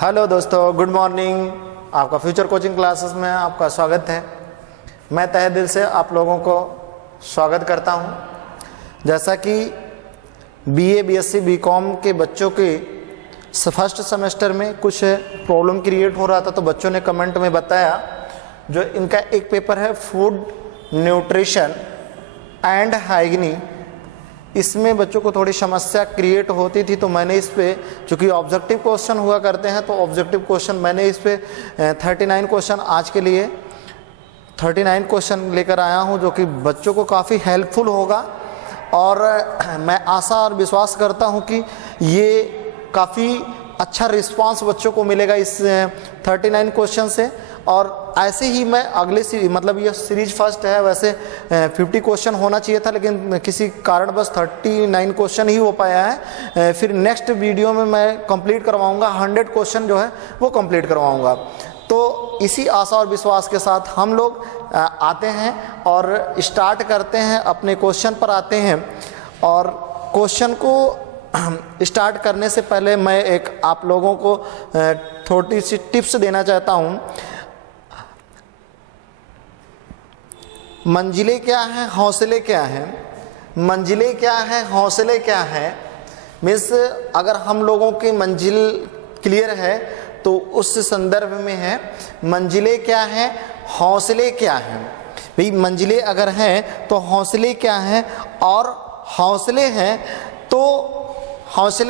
Hello दोस्तों, good morning. आपका future coaching classes में आपका स्वागत है। मैं तहे दिल से आप लोगों को स्वागत करता हूं। जैसा कि बीए, बीएससी, बीकॉम के बच्चों के फर्स्ट सेमेस्टर में कुछ प्रॉब्लम क्रिएट हो रहा था, तो बच्चों ने कमेंट में बताया जो इनका एक पेपर है फूड न्यूट्रिशन एंड हाइजीन, इसमें बच्चों को थोड़ी समस्या क्रिएट होती थी। तो मैंने इस पे, चूँकि ऑब्जेक्टिव क्वेश्चन हुआ करते हैं, तो ऑब्जेक्टिव क्वेश्चन मैंने इस पे 39 क्वेश्चन आज के लिए 39 क्वेश्चन लेकर आया हूं, जो कि बच्चों को काफ़ी हेल्पफुल होगा। और मैं आशा और विश्वास करता हूं कि ये काफ़ी अच्छा रिस्पांस बच्चों को मिलेगा इस 39 क्वेश्चन से। और ऐसे ही मैं अगले मतलब ये सीरीज फर्स्ट है, वैसे 50 क्वेश्चन होना चाहिए था, लेकिन किसी कारण बस 39 क्वेश्चन ही हो पाया है। फिर नेक्स्ट वीडियो में मैं कंप्लीट करवाऊंगा, 100 क्वेश्चन जो है वो कंप्लीट करवाऊंगा। तो इसी आशा और विश्वास के साथ हम लोग आते हैं और स्टार्ट करते हैं, अपने क्वेश्चन पर आते हैं। और क्वेश्चन को स्टार्ट करने से पहले मैं एक आप लोगों को थोड़ी सी टिप्स देना चाहता हूं। मंजिलें क्या हैं, हौसले क्या हैं। मंजिलें क्या हैं, हौसले क्या हैं, मीन्स अगर हम लोगों की मंजिल क्लियर है तो उस संदर्भ में है मंजिलें क्या हैं, हौसले क्या हैं। भाई मंजिलें अगर हैं तो हौसले क्या हैं, और हौसले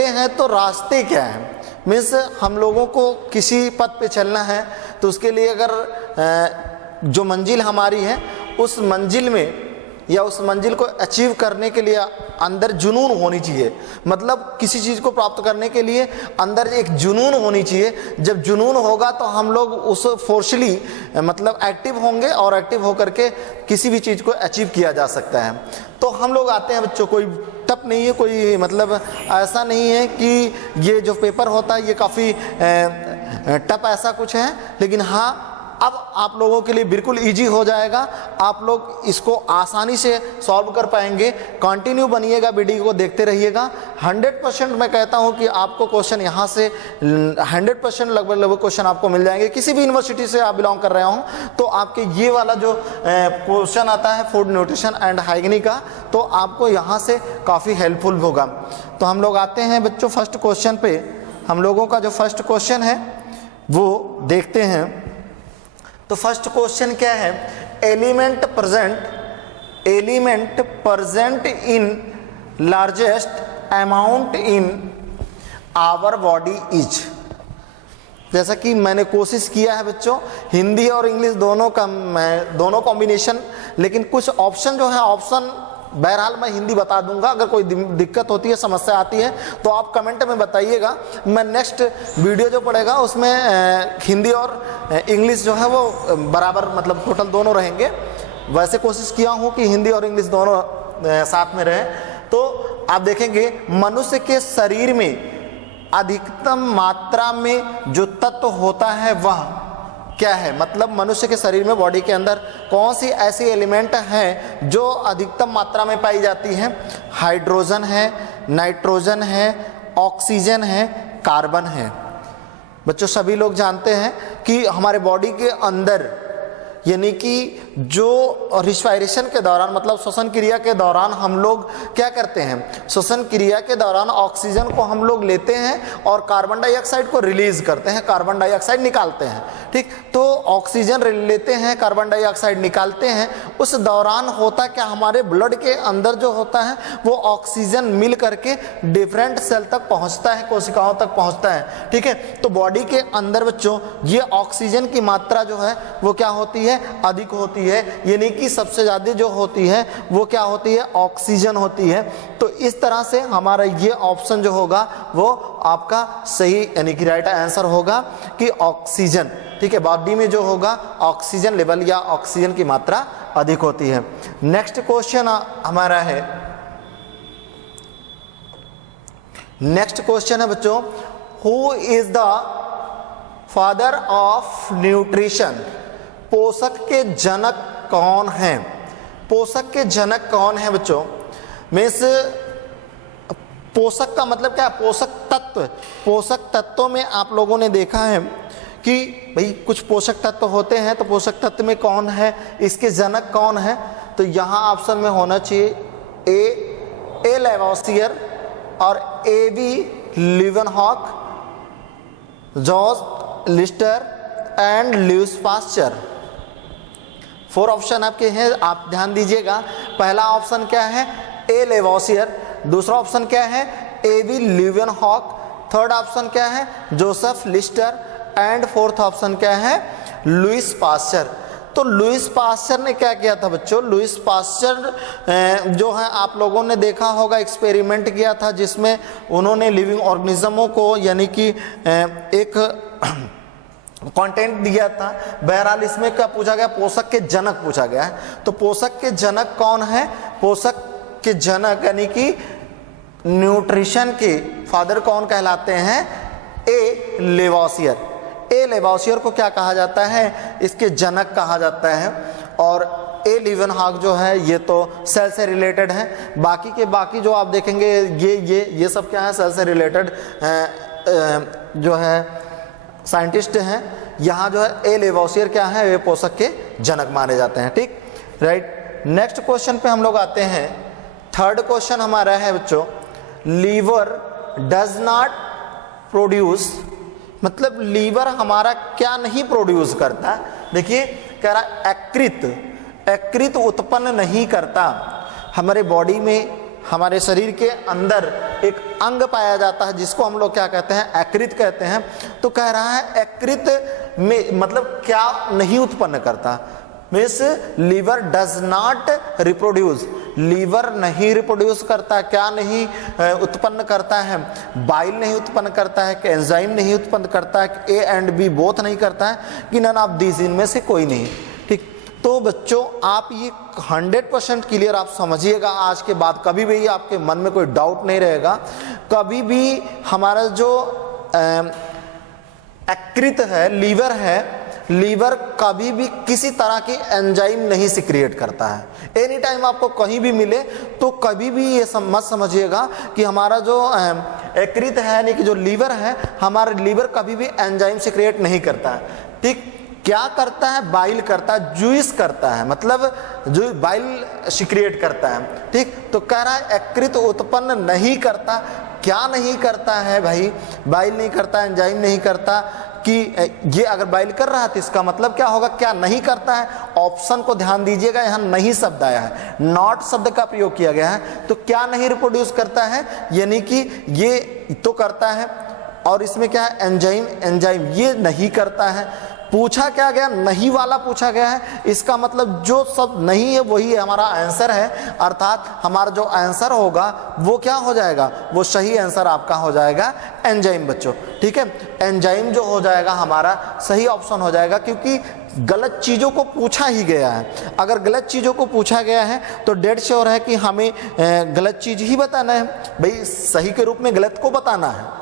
हैं तो रास्ते क्या हैं। मीन्स हम लोगों को किसी पथ पे चलना है, तो उसके लिए अगर जो मंजिल हमारी है उस मंजिल में या उस मंजिल को अचीव करने के लिए अंदर जुनून होनी चाहिए। मतलब किसी चीज़ को प्राप्त करने के लिए अंदर एक जुनून होनी चाहिए। जब जुनून होगा तो हम लोग उस फोर्सली मतलब एक्टिव होंगे, और एक्टिव होकर के किसी भी चीज़ को अचीव किया जा सकता है। तो हम लोग आते हैं बच्चों, कोई टफ नहीं है, कोई मतलब ऐसा नहीं है कि ये जो पेपर होता है ये काफ़ी टफ ऐसा कुछ है, लेकिन हाँ अब आप लोगों के लिए बिल्कुल इजी हो जाएगा। आप लोग इसको आसानी से सॉल्व कर पाएंगे। कंटिन्यू बनिएगा, वीडियो को देखते रहिएगा। 100% मैं कहता हूं कि आपको क्वेश्चन यहाँ से 100% लगभग क्वेश्चन आपको मिल जाएंगे। किसी भी यूनिवर्सिटी से आप बिलोंग कर रहे हो तो आपके ये वाला जो क्वेश्चन आता है फूड न्यूट्रिशन एंड हाइजीन का, तो आपको यहाँ से काफ़ी हेल्पफुल होगा। तो हम लोग आते हैं बच्चों फर्स्ट क्वेश्चन पे। हम लोगों का जो फर्स्ट क्वेश्चन है वो देखते हैं। तो फर्स्ट क्वेश्चन क्या है, element present in largest amount in our body is. जैसा कि मैंने कोशिश किया है बच्चों, हिंदी और इंग्लिश दोनों कॉम्बिनेशन, लेकिन कुछ ऑप्शन जो है ऑप्शन बहरहाल मैं हिंदी बता दूंगा। अगर कोई दिक्कत होती है, समस्या आती है तो आप कमेंट में बताइएगा। मैं नेक्स्ट वीडियो जो पड़ेगा उसमें हिंदी और इंग्लिश जो है वो बराबर मतलब टोटल दोनों रहेंगे। वैसे कोशिश किया हूँ कि हिंदी और इंग्लिश दोनों साथ में रहे। तो आप देखेंगे मनुष्य के शरीर में अधिकतम मात्रा में जो तत्व होता है वह क्या है। मतलब मनुष्य के शरीर में, बॉडी के अंदर कौन सी ऐसी एलिमेंट है जो अधिकतम मात्रा में पाई जाती है। हाइड्रोजन है, नाइट्रोजन है, ऑक्सीजन है, कार्बन है। बच्चों सभी लोग जानते हैं कि हमारे बॉडी के अंदर, यानी कि जो रिस्पायरेशन के दौरान मतलब श्वसन क्रिया के दौरान हम लोग क्या करते हैं, श्वसन क्रिया के दौरान ऑक्सीजन को हम लोग लेते हैं और कार्बन डाइऑक्साइड को रिलीज करते हैं, कार्बन डाइऑक्साइड निकालते हैं। ठीक, तो ऑक्सीजन लेते हैं, कार्बन डाइऑक्साइड निकालते हैं। उस दौरान होता क्या, हमारे ब्लड के अंदर जो होता है वो ऑक्सीजन मिल करके डिफरेंट सेल तक पहुंचता है, कोशिकाओं तक पहुंचता है। ठीक है, तो बॉडी के अंदर बच्चों ये ऑक्सीजन की मात्रा जो है वो क्या होती है, अधिक होती है। यानी कि सबसे ज्यादा जो होती है वो क्या होती है, ऑक्सीजन होती है। तो इस तरह से हमारा ये ऑप्शन जो होगा वो आपका सही यानी कि राइट आंसर होगा कि ऑक्सीजन। ठीक है, बॉडी में जो होगा ऑक्सीजन लेवल या ऑक्सीजन की मात्रा अधिक होती है। नेक्स्ट क्वेश्चन हमारा है, नेक्स्ट क्वेश्चन है बच्चों, who is the father of nutrition. पोषक के जनक कौन हैं। पोषक के जनक कौन है बच्चों, मीन्स पोषक का मतलब क्या है? पोषक तत्व। पोषक तत्वों में आप लोगों ने देखा है कि भाई कुछ पोषक तत्व होते हैं, तो पोषक तत्व में कौन है, इसके जनक कौन है? तो यहाँ ऑप्शन में होना चाहिए ए लेवोसियर और A B Leeuwenhoek, George Lister and Louis Pasteur. 4 option आपके हैं, आप ध्यान दीजिएगा। पहला ऑप्शन क्या है? ए लेवोसियर। दूसरा ऑप्शन क्या है? A B Leeuwenhoek. Third option क्या है? Joseph Lister. And fourth option क्या है? Louis Pasteur. तो लुइस पास्चर ने क्या किया था बच्चों? लुइस पास्चर जो है आप लोगों ने देखा होगा, एक्सपेरिमेंट किया था जिसमें उन्होंने लिविंग ऑर्गेनिज्मों को यानी कि एक कंटेंट दिया था। बहरहाल इसमें क्या पूछा गया? पोषक के जनक पूछा गया है। तो पोषक के जनक कौन है? पोषक के जनक यानी कि न्यूट्रिशन के फादर कौन कहलाते हैं? ए लेवोसियर। ए लेवोसियर को क्या कहा जाता है? इसके जनक कहा जाता है। और ए लीवेनहॉक जो है ये तो सेल से रिलेटेड है। बाकी के बाकी जो आप देखेंगे ये सब क्या है? सेल से रिलेटेड जो है साइंटिस्ट हैं। यहाँ जो है ए लेवोसियर क्या है? वे पोषक के जनक माने जाते हैं। ठीक, राइट। नेक्स्ट क्वेश्चन पे हम लोग आते हैं। थर्ड क्वेश्चन हमारा है बच्चों, लीवर डज नॉट प्रोड्यूस, मतलब लीवर हमारा क्या नहीं प्रोड्यूस करता? देखिए कह रहा यकृत उत्पन्न नहीं करता। हमारे बॉडी में, हमारे शरीर के अंदर एक अंग पाया जाता है जिसको हम लोग क्या कहते हैं? यकृत कहते हैं। तो कह रहा है यकृत में मतलब क्या नहीं उत्पन्न करता? Means liver does not reproduce, liver नहीं रिप्रोड्यूस करता। क्या नहीं उत्पन्न करता है? बाइल नहीं उत्पन्न करता है, कि एंजाइम नहीं उत्पन्न करता है, कि ए एंड बी बोथ नहीं करता है, कि नन ऑफ दीज इनमें से कोई नहीं। ठीक, तो बच्चों आप ये 100% क्लियर आप समझिएगा। आज के बाद कभी भी आपके मन में कोई डाउट नहीं रहेगा। कभी भी हमारा जो यकृत है, लीवर है, लीवर कभी भी किसी तरह की एंजाइम नहीं सिक्रिएट करता है। एनी टाइम आपको कहीं भी मिले तो कभी भी ये मत समझिएगा कि हमारा जो यकृत है यानी कि जो लीवर है, हमारा लीवर कभी भी एंजाइम सिक्रिएट नहीं करता है। ठीक, क्या करता है? बाइल करता है, जूस करता है, मतलब जो बाइल सिक्रिएट करता है। ठीक, तो कह रहा है यकृत उत्पन्न नहीं करता। क्या नहीं करता है भाई? बाइल नहीं करता, एंजाइम नहीं करता। कि ये अगर बाइल कर रहा है तो इसका मतलब क्या होगा? क्या नहीं करता है? ऑप्शन को ध्यान दीजिएगा, यहाँ नहीं शब्द आया है, नॉट शब्द का प्रयोग किया गया है। तो क्या नहीं रिप्रोड्यूस करता है? यानी कि ये तो करता है, और इसमें क्या है? एंजाइम ये नहीं करता है। पूछा क्या गया? नहीं वाला पूछा गया है। इसका मतलब जो सब नहीं है वही हमारा आंसर है, अर्थात हमारा जो आंसर होगा वो क्या हो जाएगा? वो सही आंसर आपका हो जाएगा एंजाइम बच्चों। ठीक है, एंजाइम जो हो जाएगा हमारा सही ऑप्शन हो जाएगा, क्योंकि गलत चीज़ों को पूछा ही गया है। अगर गलत चीज़ों को पूछा गया है तो डेड श्योर है कि हमें गलत चीज़ ही बताना है भाई, सही के रूप में गलत को बताना है।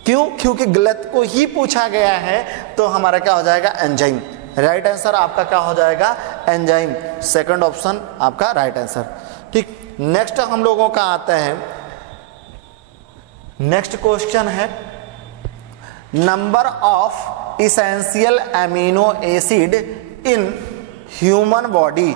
क्यों? क्योंकि गलत को ही पूछा गया है। तो हमारा क्या हो जाएगा? एंजाइम। राइट आंसर आपका क्या हो जाएगा? एंजाइम। सेकंड ऑप्शन आपका राइट आंसर। ठीक, नेक्स्ट हम लोगों का आता है, नेक्स्ट क्वेश्चन है number of essential amino acid in human body.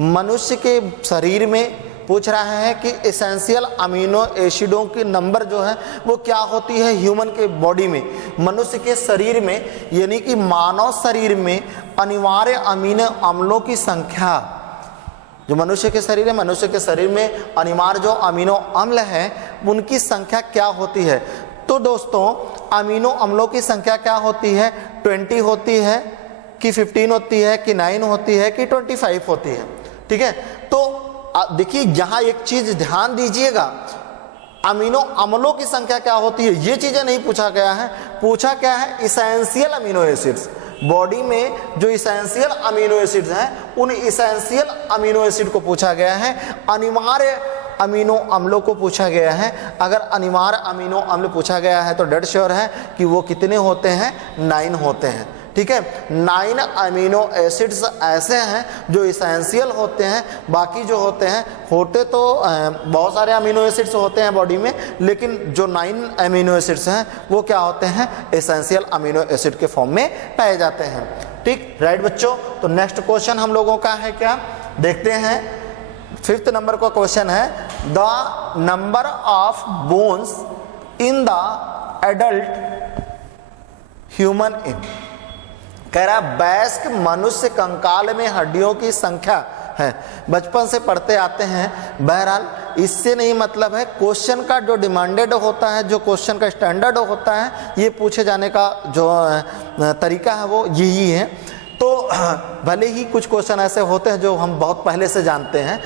मनुष्य के शरीर में पूछ रहा है कि एसेंशियल अमीनो एसिडों की नंबर जो है वो क्या होती है ह्यूमन के बॉडी में, मनुष्य के शरीर में, यानी कि मानव शरीर में अनिवार्य अमीनो अम्लों की संख्या। जो मनुष्य के शरीर है, मनुष्य के शरीर में अनिवार्य जो अमीनो अम्ल है उनकी संख्या क्या होती है? तो दोस्तों अमीनो अम्लों की संख्या क्या होती है? 20 होती है कि 15 होती है कि 9 होती है कि 25 होती है। ठीक है, तो देखिए यहाँ एक चीज ध्यान दीजिएगा, अमीनो अम्लों की संख्या क्या होती है ये चीजें नहीं पूछा गया है। पूछा क्या है? Essential amino acids. बॉडी में जो इसेंशियल अमीनो एसिड्स हैं उन इसेंशियल अमीनो एसिड को पूछा गया है, अनिवार्य अमीनो अम्लों को पूछा गया है। अगर अनिवार्य अमीनो अम्ल पूछा गया है तो डेड श्योर है कि वो कितने होते हैं? 9 होते हैं। ठीक है। 9 अमीनो एसिड्स ऐसे हैं जो इसेंशियल होते हैं, बाकी जो होते हैं, होते तो बहुत सारे अमीनो एसिड्स होते हैं बॉडी में, लेकिन जो 9 अमीनो एसिड्स हैं वो क्या होते हैं, एसेंशियल अमीनो एसिड के फॉर्म में पाए जाते हैं। ठीक, राइट बच्चों। तो नेक्स्ट क्वेश्चन हम लोगों का है क्या, देखते हैं। 5th नंबर का क्वेश्चन है, the number of bones in the adult human in, कह रहा है वयस्क मनुष्य कंकाल में हड्डियों की संख्या है। बचपन से पढ़ते आते हैं, बहरहाल इससे नहीं मतलब है, क्वेश्चन का जो डिमांडेड होता है, जो क्वेश्चन का स्टैंडर्ड होता है, ये पूछे जाने का जो तरीका है वो यही है। तो भले ही कुछ क्वेश्चन ऐसे होते हैं जो हम बहुत पहले से जानते हैं,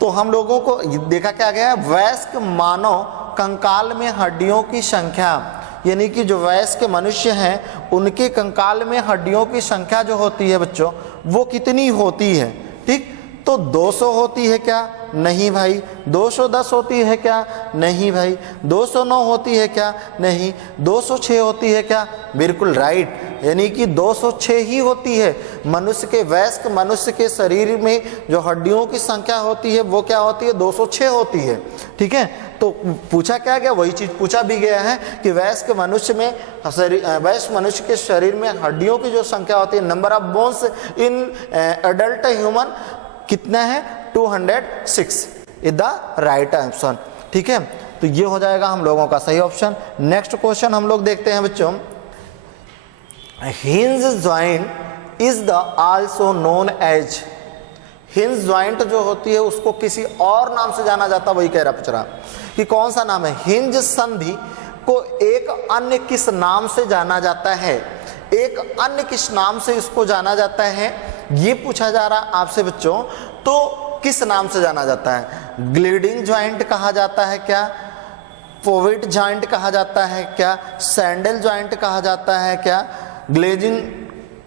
तो हम लोगों को देखा क्या गया है, वयस्क मानव कंकाल में हड्डियों की संख्या, यानी कि जो वयस्क मनुष्य हैं उनके कंकाल में हड्डियों की संख्या जो होती है बच्चों, वो कितनी होती है। ठीक, तो 200 होती है क्या, नहीं भाई। 210 होती है क्या, नहीं भाई। 209 होती है क्या, नहीं। 206 होती है क्या, बिल्कुल राइट, यानी कि 206 ही होती है। मनुष्य के, वयस्क मनुष्य के शरीर में जो हड्डियों की संख्या होती है वो क्या होती है, 206 होती है। ठीक है, तो पूछा क्या गया, वही चीज पूछा भी गया है कि वयस्क मनुष्य में, वयस्क मनुष्य के शरीर में हड्डियों की जो संख्या होती है, number of bones in adult human कितना है, 206 इज द राइट आंसर। ठीक है, तो ये हो जाएगा हम लोगों का सही ऑप्शन। नेक्स्ट क्वेश्चन हम लोग देखते हैं बच्चों, hinge joint is the also known as, hinge joint जो होती है उसको किसी और नाम से जाना जाता है, वही कह रहा पूछ रहा कि कौन सा नाम है। हिंज संधि को एक अन्य किस नाम से जाना जाता है, एक अन्य किस नाम से इसको जाना जाता है, ये पूछा जा रहा आपसे बच्चों। तो किस नाम से जाना जाता है, ग्लीडिंग ज्वाइंट कहा जाता है क्या, पोविट ज्वाइंट कहा जाता है क्या, सैंडल ज्वाइंट कहा जाता है क्या, ग्लेजिंग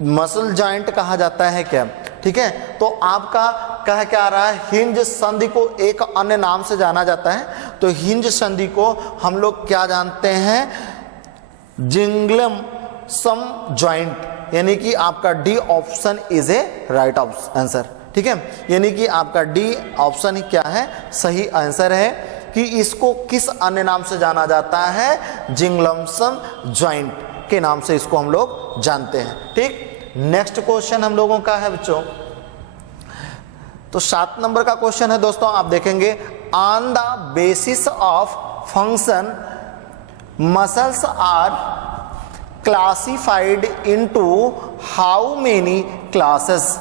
मसल ज्वाइंट कहा जाता है क्या। ठीक है, तो आपका कह क्या आ रहा है, हिंज संधि को एक अन्य नाम से जाना जाता है। तो हिंज संधि को हम लोग क्या जानते हैं, जिंगलम सम ज्वाइंट, यानी कि आपका D option is a right answer. ठीक है, यानी कि आपका डी ऑप्शन ही क्या है, सही आंसर है कि इसको किस अन्य नाम से जाना जाता है, जिंगलमसम ज्वाइंट के नाम से इसको हम लोग जानते हैं। ठीक, नेक्स्ट क्वेश्चन हम लोगों का है बच्चों, तो 7 नंबर का क्वेश्चन है दोस्तों, आप देखेंगे, on the basis of function muscles are classified into how many classes,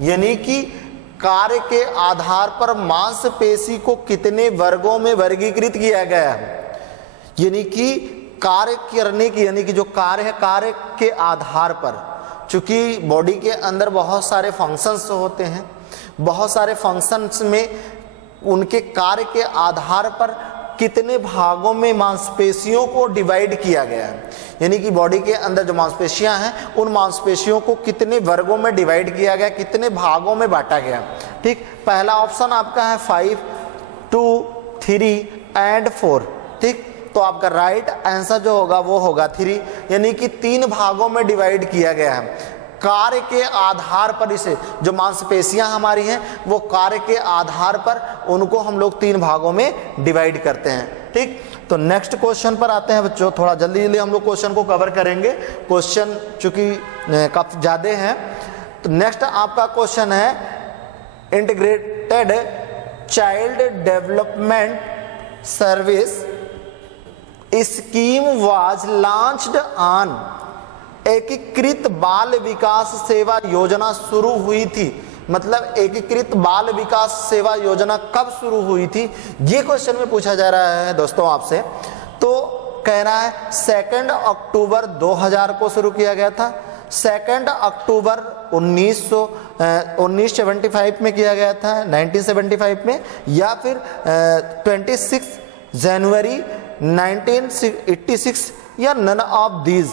यानी कि कार्य के आधार पर मांसपेशी को कितने वर्गों में वर्गीकृत किया गया है। यानी कि कार्य करने की, यानी कि जो कार्य है, कार्य के आधार पर, चूंकि बॉडी के अंदर बहुत सारे फंक्शंस होते हैं, बहुत सारे फंक्शंस में उनके कार्य के आधार पर कितने भागों में मांसपेशियों को डिवाइड किया गया है, यानी कि बॉडी के अंदर जो मांसपेशियां हैं उन मांसपेशियों को कितने वर्गों में डिवाइड किया गया, कितने भागों में बांटा गया। ठीक, पहला ऑप्शन आपका है 5, 2, 3 एंड 4। ठीक, तो आपका राइट आंसर जो होगा वो होगा 3, यानी कि 3 भागों में डिवाइड किया गया है। कार्य के आधार पर, इसे जो मांसपेशियां हमारी हैं वो कार्य के आधार पर उनको हम लोग 3 भागों में डिवाइड करते हैं। ठीक, तो नेक्स्ट क्वेश्चन पर आते हैं बच्चों, थोड़ा जल्दी जल्दी हम लोग क्वेश्चन को कवर करेंगे, क्वेश्चन चूंकि काफी ज्यादा हैं। तो नेक्स्ट आपका क्वेश्चन है, integrated child development service scheme was launched on, एकीकृत बाल विकास सेवा योजना शुरू हुई थी, मतलब एकीकृत बाल विकास सेवा योजना कब शुरू हुई थी, ये क्वेश्चन में पूछा जा रहा है दोस्तों आपसे। तो कह रहा है 2 अक्टूबर 2000 को शुरू किया गया था, 2 अक्टूबर 1975 में किया गया था, 1975 में, या फिर 26 जनवरी 1986, या नन ऑफ दीज,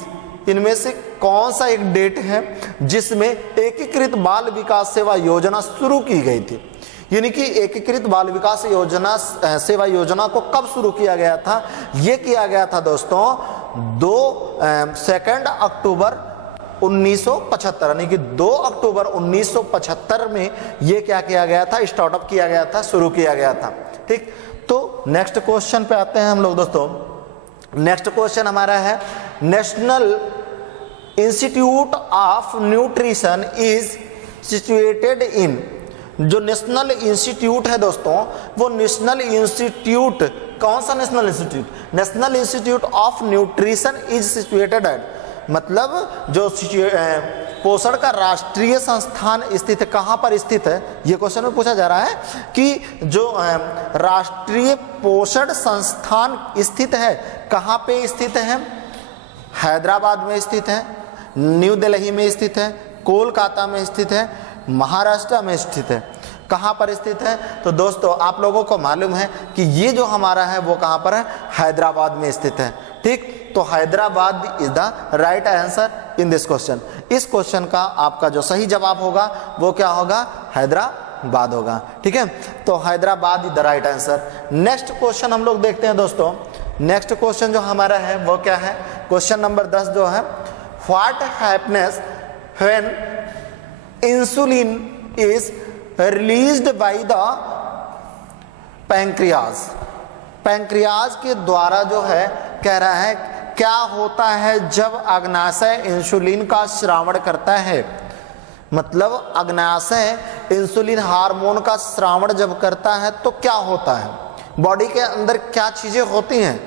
इनमें से कौन सा एक डेट है जिसमें एकीकृत बाल विकास सेवा योजना शुरू की गई थी। यानी कि एकीकृत बाल विकास योजना सेवा योजना को कब शुरू किया गया था, ये किया गया था दोस्तों 2 अक्टूबर 1975, यानी कि 2 अक्टूबर 1975 में ये क्या किया गया था, स्टार्टअप किया गया था, शुरू किया गया था। ठीक, तो नेक्स्ट क्वेश्चन पे आते हैं हम लोग दोस्तों। नेक्स्ट क्वेश्चन हमारा है, national institute of nutrition is situated in. जो नेशनल इंस्टीट्यूट है दोस्तों, वो नेशनल इंस्टीट्यूट, कौन सा national institute? National institute of nutrition is situated at, मतलब जो पोषण का राष्ट्रीय संस्थान स्थित है, कहाँ पर स्थित है? ये क्वेश्चन में पूछा जा रहा है कि जो राष्ट्रीय पोषण संस्थान स्थित है, कहाँ पे स्थित है? हैदराबाद में स्थित है, न्यू दिल्ली में स्थित है, कोलकाता में स्थित है, महाराष्ट्र में स्थित है। कहाँ पर स्थित है? तो दोस्तों आप लोगों को मालूम है कि ये जो हमारा है वो कहाँ पर है? हैदराबाद में स्थित है। ठीक, तो Hyderabad is the right answer in this question. इस क्वेश्चन का आपका जो सही जवाब होगा वो क्या होगा? हैदराबाद होगा। ठीक है, तो Hyderabad is the right answer. Next question हम लोग देखते हैं दोस्तों। नेक्स्ट क्वेश्चन जो हमारा है वो क्या है? क्वेश्चन नंबर 10 जो है, what happens when insulin is released by the pancreas. Pancreas के द्वारा जो है कह रहा है क्या होता है जब अग्नाशय इंसुलिन का स्रावण करता है। मतलब अग्नाशय इंसुलिन हार्मोन का स्रावण जब करता है तो क्या होता है, बॉडी के अंदर क्या चीजें होती हैं।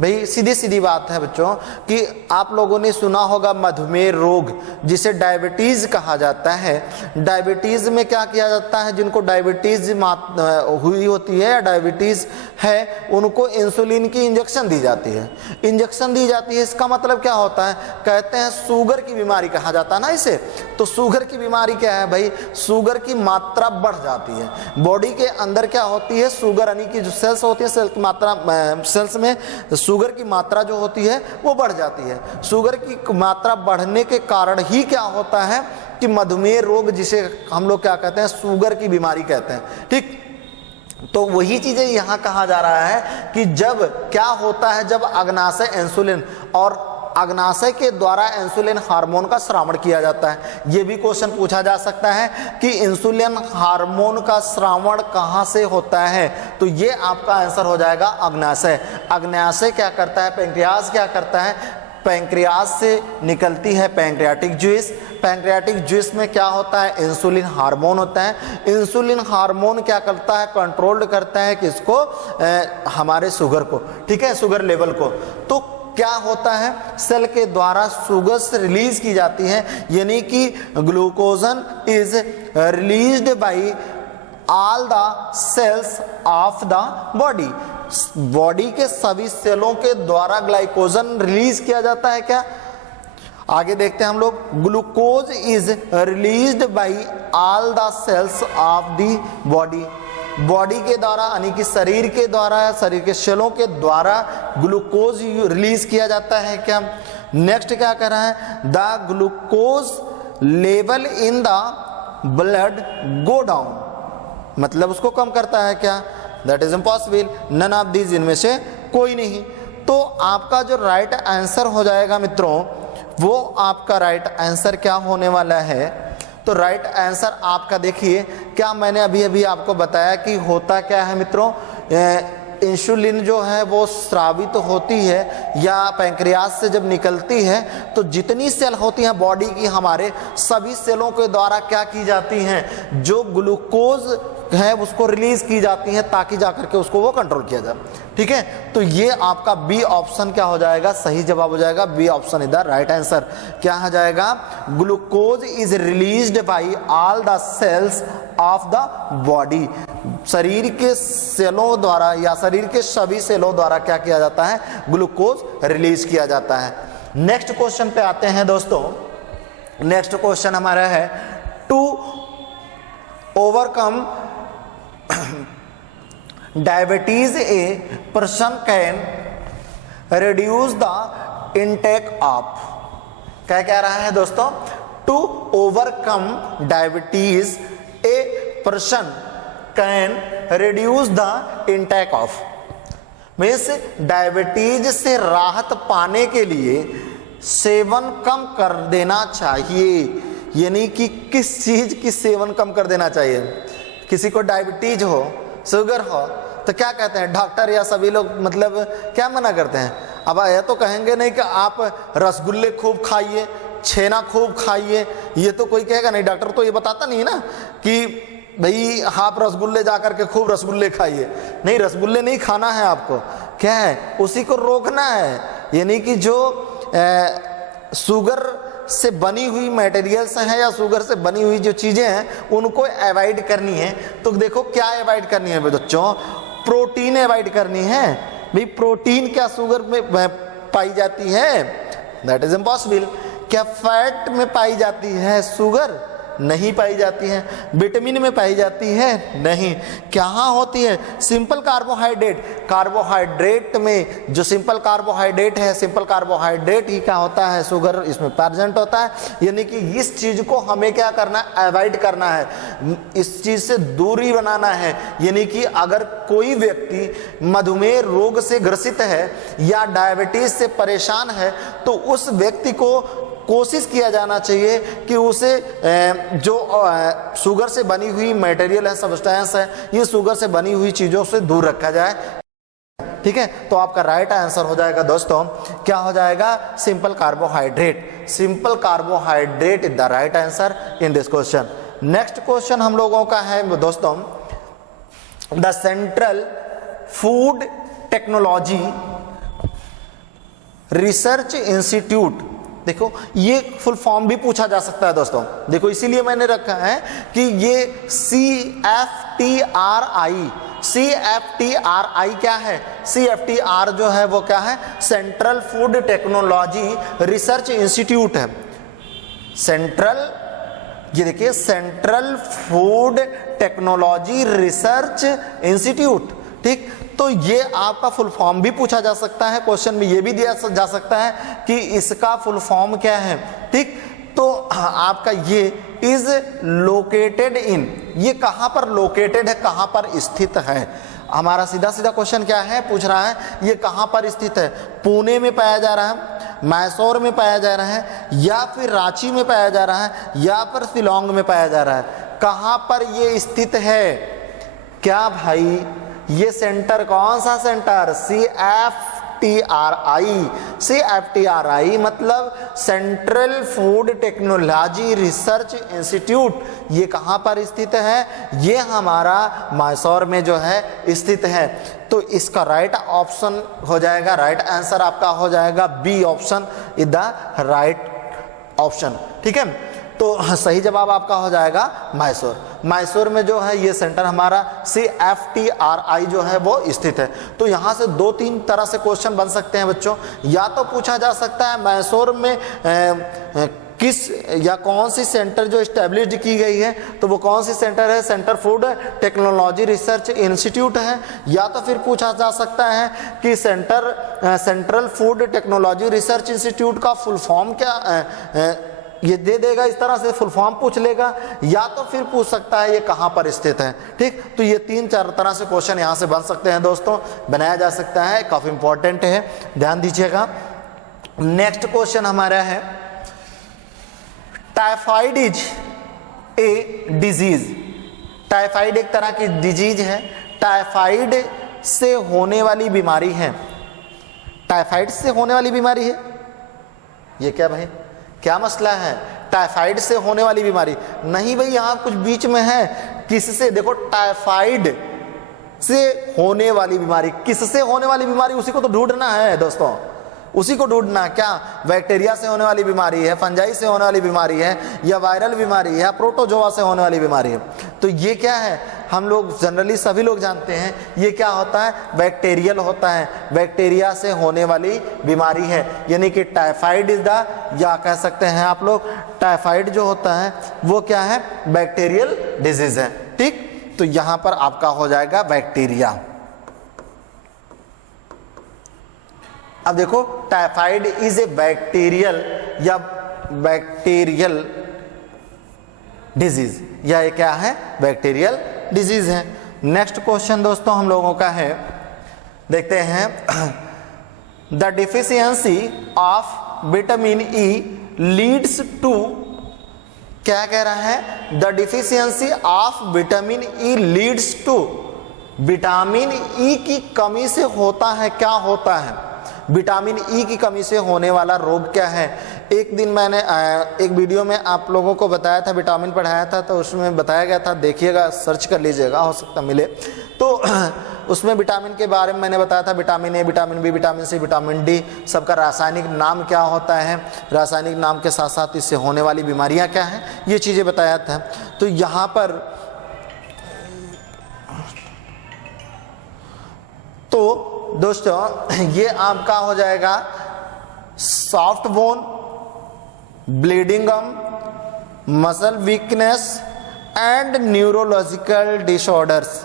भाई सीधी सीधी बात है बच्चों कि आप लोगों ने सुना होगा मधुमेह रोग, जिसे डायबिटीज कहा जाता है। डायबिटीज में क्या किया जाता है, जिनको डायबिटीज हुई होती है या डायबिटीज है, उनको इंसुलिन की इंजेक्शन दी जाती है। इंजेक्शन दी जाती है, इसका मतलब क्या होता है? कहते हैं शुगर की बीमारी कहा जाता है ना इसे। तो शुगर की बीमारी क्या है भाई? शुगर की मात्रा बढ़ जाती है बॉडी के अंदर। क्या होती है? शुगर यानी कि जो सेल्स होती है, सेल की मात्रा, सेल्स में शुगर की मात्रा जो होती है वो बढ़ जाती है। शुगर की मात्रा बढ़ने के कारण ही क्या होता है कि मधुमेह रोग, जिसे हम लोग क्या कहते हैं? शुगर की बीमारी कहते हैं। ठीक, तो वही चीजें यहां कहा जा रहा है कि जब क्या होता है, जब अग्नाशय इंसुलिन और अग्नाशय के द्वारा इंसुलिन हार्मोन का स्रावण किया जाता है। यह भी क्वेश्चन पूछा जा सकता है कि इंसुलिन हार्मोन का स्रावण कहां से होता है, तो ये आपका आंसर हो जाएगा अग्नाशय। अग्नाशय क्या करता है? पैंक्रियाज क्या करता है? पैंक्रियाज से निकलती है पैंक्रियाटिक जूस। पैंक्रियाटिक जूस में क्या होता है? इंसुलिन हार्मोन होता है। इंसुलिन हार्मोन क्या करता है? कंट्रोल्ड करता है किसको? हमारे शुगर को। ठीक है, शुगर लेवल को। तो क्या होता है? सेल के द्वारा शुगर रिलीज की जाती है, यानी कि glucagon is released by all the cells of the body. Body के सभी सेलों के द्वारा ग्लाइकोजन रिलीज किया जाता है। क्या आगे देखते हैं हम लोग, glucose is released by all the cells of the body. Body के द्वारा यानी कि शरीर के द्वारा, शरीर के सेलों के द्वारा ग्लूकोज रिलीज किया जाता है। क्या नेक्स्ट क्या कर रहा है? The glucose level in the blood go down, मतलब उसको कम करता है। क्या? That is impossible, none of these, इनमें से कोई नहीं। तो आपका जो राइट आंसर हो जाएगा मित्रों, वो आपका राइट आंसर क्या होने वाला है? तो राइट आंसर आपका देखिए, क्या मैंने अभी अभी आपको बताया कि होता क्या है मित्रों, इंसुलिन जो है वो स्रावित होती है या पैंक्रियाज से जब निकलती है तो जितनी सेल होती हैं बॉडी की, हमारे सभी सेलों के द्वारा क्या की जाती हैं, जो ग्लूकोज है उसको रिलीज की जाती हैं ताकि जाकर के उसको वो कंट्रोल किया जाए। ठीक है, तो ये आपका बी ऑप्शन क्या हो जाएगा? सही जवाब हो जाएगा। B option is the right answer. क्या हो जाएगा? Glucose is released by all the cells of the body. शरीर के सेलों द्वारा या शरीर के सभी सेलों द्वारा क्या किया जाता है? ग्लूकोज रिलीज किया जाता है। नेक्स्ट क्वेश्चन पे आते हैं दोस्तों। नेक्स्ट क्वेश्चन हमारा है, to overcome diabetes a person can reduce the intake of। क्या कह रहा है दोस्तों? To overcome diabetes a person can reduce the intake of. Means diabetes से राहत पाने के लिए सेवन कम कर देना चाहिए, यानी कि किस चीज की सेवन कम कर देना चाहिए। किसी को डायबिटीज हो, शुगर हो, तो क्या कहते हैं डॉक्टर या सभी लोग, मतलब क्या मना करते हैं? अब यह तो कहेंगे नहीं कि आप रसगुल्ले खूब खाइए, छेना खूब खाइए, ये तो कोई कहेगा नहीं। डॉक्टर तो ये बताता नहीं ना कि भाई आप रसगुल्ले जा करके खूब रसगुल्ले खाइए, नहीं, रसगुल्ले नहीं खाना है आपको, क्या है उसी को रोकना है। यानी कि जो शुगर से बनी हुई मटेरियल्स हैं या शुगर से बनी हुई जो चीज़ें हैं उनको अवॉइड करनी है। तो देखो क्या अवॉइड करनी है बच्चों, प्रोटीन अवॉइड करनी है। भाई प्रोटीन क्या शुगर में पाई जाती है? That is impossible. क्या फैट में पाई जाती है शुगर? नहीं पाई जाती है। विटामिन में पाई जाती है? नहीं। कहाँ होती है? Simple carbohydrate. कार्बोहाइड्रेट में जो सिंपल कार्बोहाइड्रेट है, सिंपल कार्बोहाइड्रेट ही क्या होता है? शुगर इसमें प्रेजेंट होता है। यानी कि इस चीज को हमें क्या करना है? अवॉइड करना है, इस चीज से दूरी बनाना है। यानी कि अगर कोई व्यक्ति मधुमेह रोग से ग्रसित है या डायबिटीज से परेशान है तो उस व्यक्ति को कोशिश किया जाना चाहिए कि उसे जो शुगर से बनी हुई मटेरियल है, सब्सटेंस है, ये शुगर से बनी हुई चीज़ों से दूर रखा जाए। ठीक है, तो आपका राइट आंसर हो जाएगा दोस्तों, क्या हो जाएगा? Simple carbohydrate. Simple carbohydrate is the right answer in this question. Next question हम लोगों का है दोस्तों, the central food technology research institute. देखो ये फुल फॉर्म भी पूछा जा सकता है दोस्तों, देखो इसीलिए मैंने रखा है कि ये CFTRI क्या है? CFTR जो है वो क्या है? Central food technology research institute है। सेंट्रल, ये देखिए, central food technology research institute. ठीक, तो ये आपका फुल फॉर्म भी पूछा जा सकता है, क्वेश्चन में ये भी दिया जा सकता है कि इसका फुल फॉर्म क्या है। ठीक, तो आपका ये इज लोकेटेड इन, ये कहां पर लोकेटेड है, कहां पर स्थित है? हमारा सीधा सीधा क्वेश्चन क्या है, पूछ रहा है ये कहां पर स्थित है? पुणे में पाया जा रहा है, मैसूर में पाया जा रहा है, या फिर रांची में पाया जा रहा है, या फिर शिलोंग में पाया जा रहा है? कहां पर ये स्थित है? क्या भाई ये सेंटर कौन सा सेंटर? CFTRI मतलब central food technology research institute. ये कहाँ पर स्थित है? ये हमारा मैसूर में जो है स्थित है। तो इसका राइट ऑप्शन हो जाएगा, राइट आंसर आपका हो जाएगा B option is the right option. ठीक है, तो सही जवाब आपका हो जाएगा मैसूर। मैसूर में जो है ये सेंटर हमारा CFTRI जो है वो स्थित है। तो यहाँ से दो तीन तरह से क्वेश्चन बन सकते हैं बच्चों। या तो पूछा जा सकता है मैसूर में किस या कौन सी सेंटर जो एस्टेब्लिश की गई है, तो वो कौन सी सेंटर है? Centre food technology research institute है। या तो फिर पूछा जा सकता है कि central food technology research institute का फुल फॉर्म क्या, ये दे देगा, इस तरह से फुल फॉर्म पूछ लेगा। या तो फिर पूछ सकता है ये कहां पर स्थित है। ठीक, तो ये तीन चार तरह से क्वेश्चन यहां से बन सकते हैं दोस्तों, बनाया जा सकता है, काफी इंपॉर्टेंट है, ध्यान दीजिएगा। नेक्स्ट क्वेश्चन हमारा है, typhoid is a disease. Typhoid एक तरह की डिजीज है, टाइफाइड से होने वाली बीमारी है। टाइफाइड से होने वाली बीमारी है, ये क्या भाई, क्या मसला है? टाइफाइड से होने वाली बीमारी नहीं भाई, यहां कुछ बीच में है। किससे? देखो, टाइफाइड से होने वाली बीमारी, किससे होने वाली बीमारी, उसी को तो ढूंढना है दोस्तों, उसी को ढूंढना। क्या बैक्टीरिया से होने वाली बीमारी है, फंजाई से होने वाली बीमारी है, या वायरल बीमारी है, या प्रोटोजोआ से होने वाली बीमारी है? तो ये क्या है? हम लोग जनरली सभी लोग जानते हैं ये क्या होता है? बैक्टीरियल होता है, बैक्टीरिया से होने वाली बीमारी है। यानी कि टाइफाइड इज द, या कह सकते हैं आप लोग टाइफाइड जो होता है वो क्या है? बैक्टीरियल डिजीज है। ठीक, तो यहां पर आपका हो जाएगा बैक्टीरिया। अब देखो, टाइफाइड इज ए बैक्टीरियल या बैक्टीरियल डिजीज, या ये क्या है? बैक्टीरियल डिजीज है। नेक्स्ट क्वेश्चन दोस्तों हम लोगों का है, देखते हैं, the deficiency of vitamin E leads to, क्या कह रहा है, the deficiency of vitamin E leads to, vitamin E की कमी से होता है, क्या होता है, विटामिन ई की कमी से होने वाला रोग क्या है। एक दिन मैंने एक वीडियो में आप लोगों को बताया था, विटामिन पढ़ाया था, तो उसमें बताया गया था, देखिएगा, सर्च कर लीजिएगा, हो सकता मिले तो उसमें विटामिन के बारे में मैंने बताया था, vitamin A, vitamin B, vitamin C, vitamin D, सबका रासायनिक नाम क्या होता है, रासायनिक नाम के साथ साथ इससे होने वाली बीमारियां क्या हैं, ये चीज़ें बताया था। तो यहाँ पर तो दोस्तों ये आपका हो जाएगा soft bone, bleeding gum, muscle weakness and neurological disorders.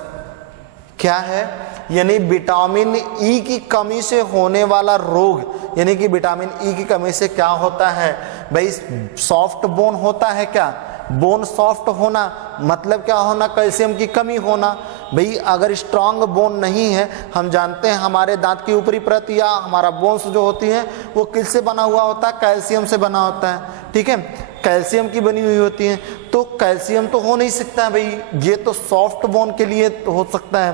क्या है, यानी विटामिन ई की कमी से होने वाला रोग, यानी कि विटामिन ई की कमी से क्या होता है भाई, सॉफ्ट बोन होता है, क्या बोन सॉफ्ट होना मतलब क्या होना, कैल्शियम की कमी होना। भाई अगर स्ट्रांग बोन नहीं है, हम जानते हैं हमारे दांत की ऊपरी परत या हमारा बोन्स जो होती है वो किससे बना हुआ होता है, कैल्शियम से बना होता है, ठीक है, कैल्शियम की बनी हुई होती है, तो कैल्शियम तो हो नहीं सकता भाई, ये तो सॉफ्ट बोन के लिए तो हो सकता है,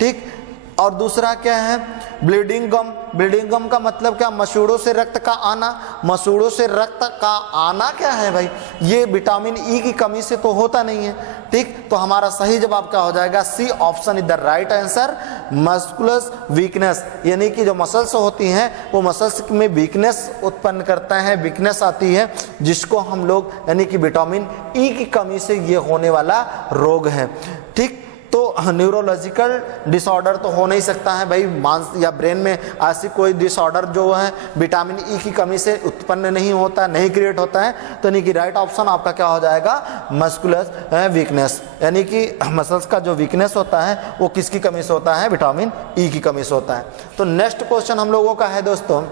ठीक। और दूसरा क्या है, ब्लीडिंग गम, ब्लीडिंग गम का मतलब क्या, मसूड़ों से रक्त का आना, मसूड़ों से रक्त का आना क्या है भाई, ये विटामिन ई की कमी से तो होता नहीं है, ठीक। तो हमारा सही जवाब क्या हो जाएगा, C option is the right answer, muscular weakness, यानी कि जो मसल्स होती हैं वो मसल्स में वीकनेस उत्पन्न करता है, वीकनेस आती है, जिसको हम लोग यानी कि विटामिन ई की कमी से ये होने वाला रोग है, ठीक। तो न्यूरोलॉजिकल डिसऑर्डर तो हो नहीं सकता है भाई, मांस या ब्रेन में ऐसी कोई डिसऑर्डर जो है विटामिन ई की कमी से उत्पन्न नहीं होता, नहीं क्रिएट होता है, तो यानी कि राइट ऑप्शन आपका क्या हो जाएगा, मस्कुलस वीकनेस, यानी कि मसल्स का जो वीकनेस होता है वो किसकी कमी से होता है, विटामिन ई की कमी से होता है। तो नेक्स्ट क्वेश्चन हम लोगों का है दोस्तों,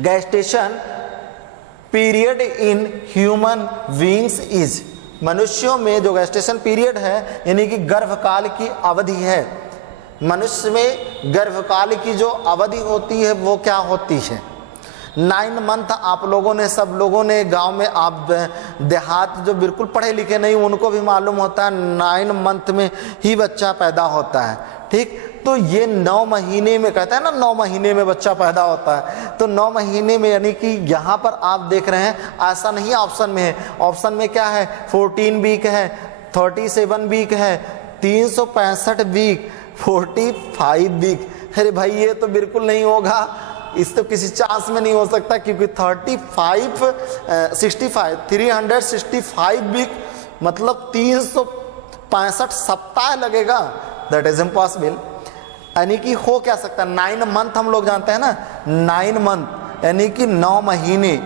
gestation period in human beings is, मनुष्यों में जो गैस्टेशन पीरियड है यानी कि गर्भकाल की अवधि है, मनुष्य में गर्भकाल की जो अवधि होती है वो क्या होती है, 9 मंथ। आप लोगों ने, सब लोगों ने गांव में, आप देहात जो बिल्कुल पढ़े लिखे नहीं उनको भी मालूम होता है 9 मंथ में ही बच्चा पैदा होता है, ठीक। तो ये 9 महीने में, कहता है ना 9 महीने में बच्चा पैदा होता है, तो 9 महीने में यानी कि यहाँ पर आप देख रहे हैं ऐसा नहीं ऑप्शन में है, ऑप्शन में क्या है, 14 वीक है, 37 वीक है, 365 वीक, 45 वीक। अरे भाई ये तो बिल्कुल नहीं होगा, इस तो किसी चांस में नहीं हो सकता, क्योंकि 365 वीक मतलब 365 सप्ताह लगेगा, दैट इज इम्पॉसिबल। यानी कि हो क्या सकता है, 9 मंथ हम लोग जानते हैं ना, 9 मंथ यानी कि 9 महीने,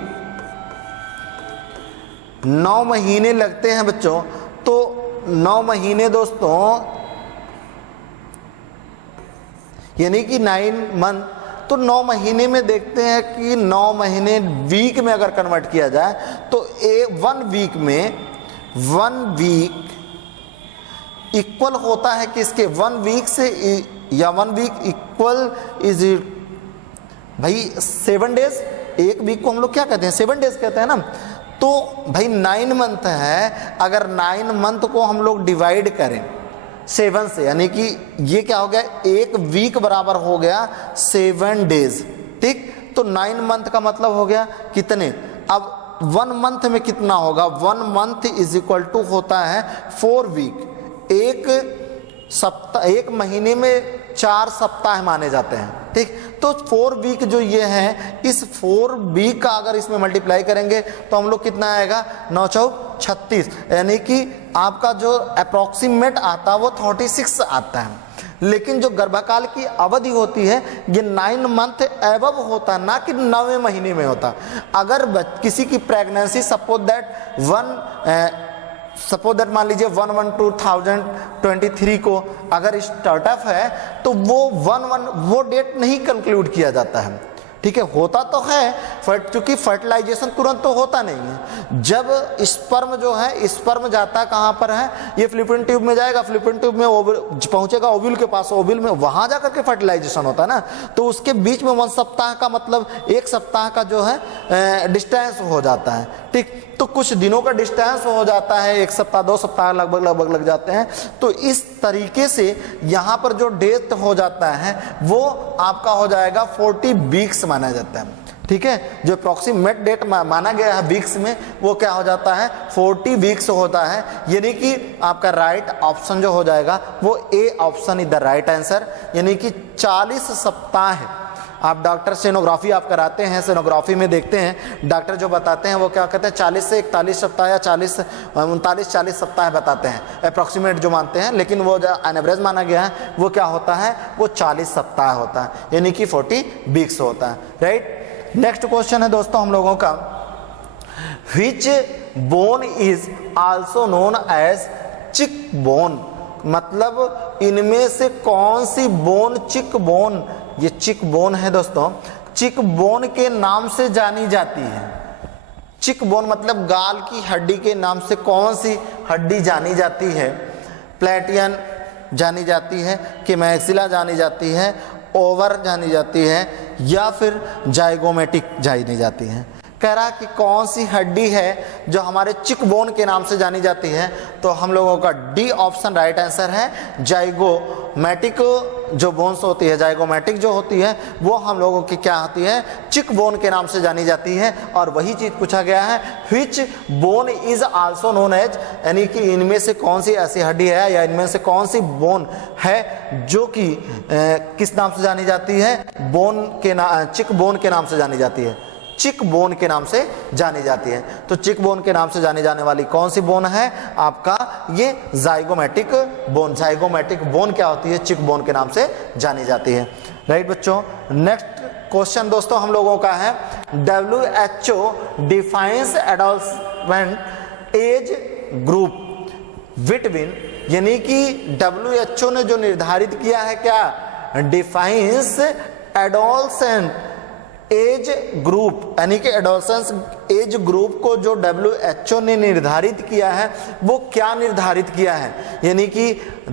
9 महीने लगते हैं बच्चों। तो 9 महीने दोस्तों यानी कि 9 मंथ, तो 9 महीने में देखते हैं कि 9 महीने वीक में अगर कन्वर्ट किया जाए तो 1 वीक में 1 वीक इक्वल होता है किसके, 1 वीक से, या 1 वीक इक्वल इज भाई 7 डेज। एक वीक को हम लोग क्या कहते हैं, 7 डेज कहते हैं ना। तो भाई 9 मंथ है, अगर 9 मंथ को हम लोग डिवाइड करें 7 से, यानी कि ये क्या हो गया, 1 वीक बराबर हो गया 7 डेज, ठीक। तो 9 मंथ का मतलब हो गया कितने, अब 1 मंथ में कितना होगा, 1 मंथ इज इक्वल टू होता है 4 वीक। एक महीने में 4 सप्ताह माने जाते हैं, ठीक। तो 4 वीक जो ये हैं, इस 4 वीक का अगर इसमें मल्टीप्लाई करेंगे तो हम लोग कितना आएगा, 9 चौक 36, यानी कि आपका जो अप्रोक्सीमेट आता है वो 36 आता है। लेकिन जो गर्भकाल की अवधि होती है ये 9 मंथ एबव होता है, ना कि 9वें महीने में होता। अगर किसी की प्रेगनेंसी सपोज दैट मान लीजिए 1/1/2023 को अगर स्टार्टअप है तो वो 1/1 वो डेट नहीं कंक्लूड किया जाता है, ठीक है, होता तो है, क्योंकि फर्टिलाइजेशन तुरंत तो होता नहीं है। जब स्पर्म जो है, स्पर्म जाता कहाँ पर है, ये फ्लिपिन ट्यूब में जाएगा, फ्लिपिन ट्यूब में पहुंचेगा ओव्यूल के पास, ओव्यूल में वहां जाकर के फर्टिलाइजेशन होता है ना, तो उसके बीच में 1 सप्ताह का मतलब 1 सप्ताह का जो है डिस्टेंस हो जाता है। ठीक, तो कुछ दिनों का डिस्टेंस हो जाता है, 1 सप्ताह 2 सप्ताह लगभग लग जाते हैं। तो इस तरीके से यहाँ पर जो डेथ हो जाता है वो आपका हो जाएगा 40 वीक्स माना जाता है। ठीक है, जो अप्रॉक्सीमेट डेट माना गया है वीक्स में, वो क्या हो जाता है 40 वीक्स होता है। यानी कि आपका राइट ऑप्शन जो हो जाएगा वो A option is the right answer, यानी कि 40 सप्ताह है। आप डॉक्टर सेनोग्राफी आप कराते हैं, सेनोग्राफी में देखते हैं डॉक्टर जो बताते हैं वो क्या कहते हैं 40 से 41 सप्ताह या 39-40 सप्ताह बताते हैं, अप्रॉक्सीमेट जो मानते हैं, लेकिन वो जो एवरेज माना गया है वो क्या होता है, वो 40 सप्ताह होता है, यानी कि 40 वीक्स होता है। राइट, नेक्स्ट क्वेश्चन है दोस्तों हम लोगों का, which bone is also known as cheek bone, मतलब इनमें से कौन सी बोन, चिक बोन, ये चिक बोन है दोस्तों, चिक बोन के नाम से जानी जाती है। चिक बोन मतलब गाल की हड्डी के नाम से कौन सी हड्डी जानी जाती है, प्लेटियन जानी जाती है, कि मैक्सिला जानी जाती है, ओवर जानी जाती है, या फिर जाइगोमेटिक जानी जाती है। कह रहा कि कौन सी हड्डी है जो हमारे चिक बोन के नाम से जानी जाती है, तो हम लोगों का डी ऑप्शन राइट आंसर है। जाइगोमेटिक जो बोन्स होती है, जाइगोमेटिक जो होती है वो हम लोगों की क्या होती है, चिक बोन के नाम से जानी जाती है। और वही चीज पूछा गया है, which bone is also known as, यानी कि इनमें से कौन सी ऐसी हड्डी है या इनमें से कौन सी बोन है जो कि किस नाम से जानी जाती है, बोन के चिक बोन के नाम से जानी जाती है, चिक बोन के नाम से जानी जाती है। तो चिक बोन के नाम से जानी जाने वाली कौन सी बोन है आपका, ये जाइगोमेटिक बोन। जाइगोमेटिक बोन क्या होती है, चिक बोन के नाम से जानी जाती है। राइट बच्चों, नेक्स्ट क्वेश्चन दोस्तों हम लोगों का है, WHO defines adolescent age group between, यानी कि WHO ने जो निर्धारित किया है क्या, डिफाइंस एडोलसेंट एज ग्रुप, यानी कि एडोलसेंस एज ग्रुप को जो WHO ने निर्धारित किया है वो क्या निर्धारित किया है, यानी कि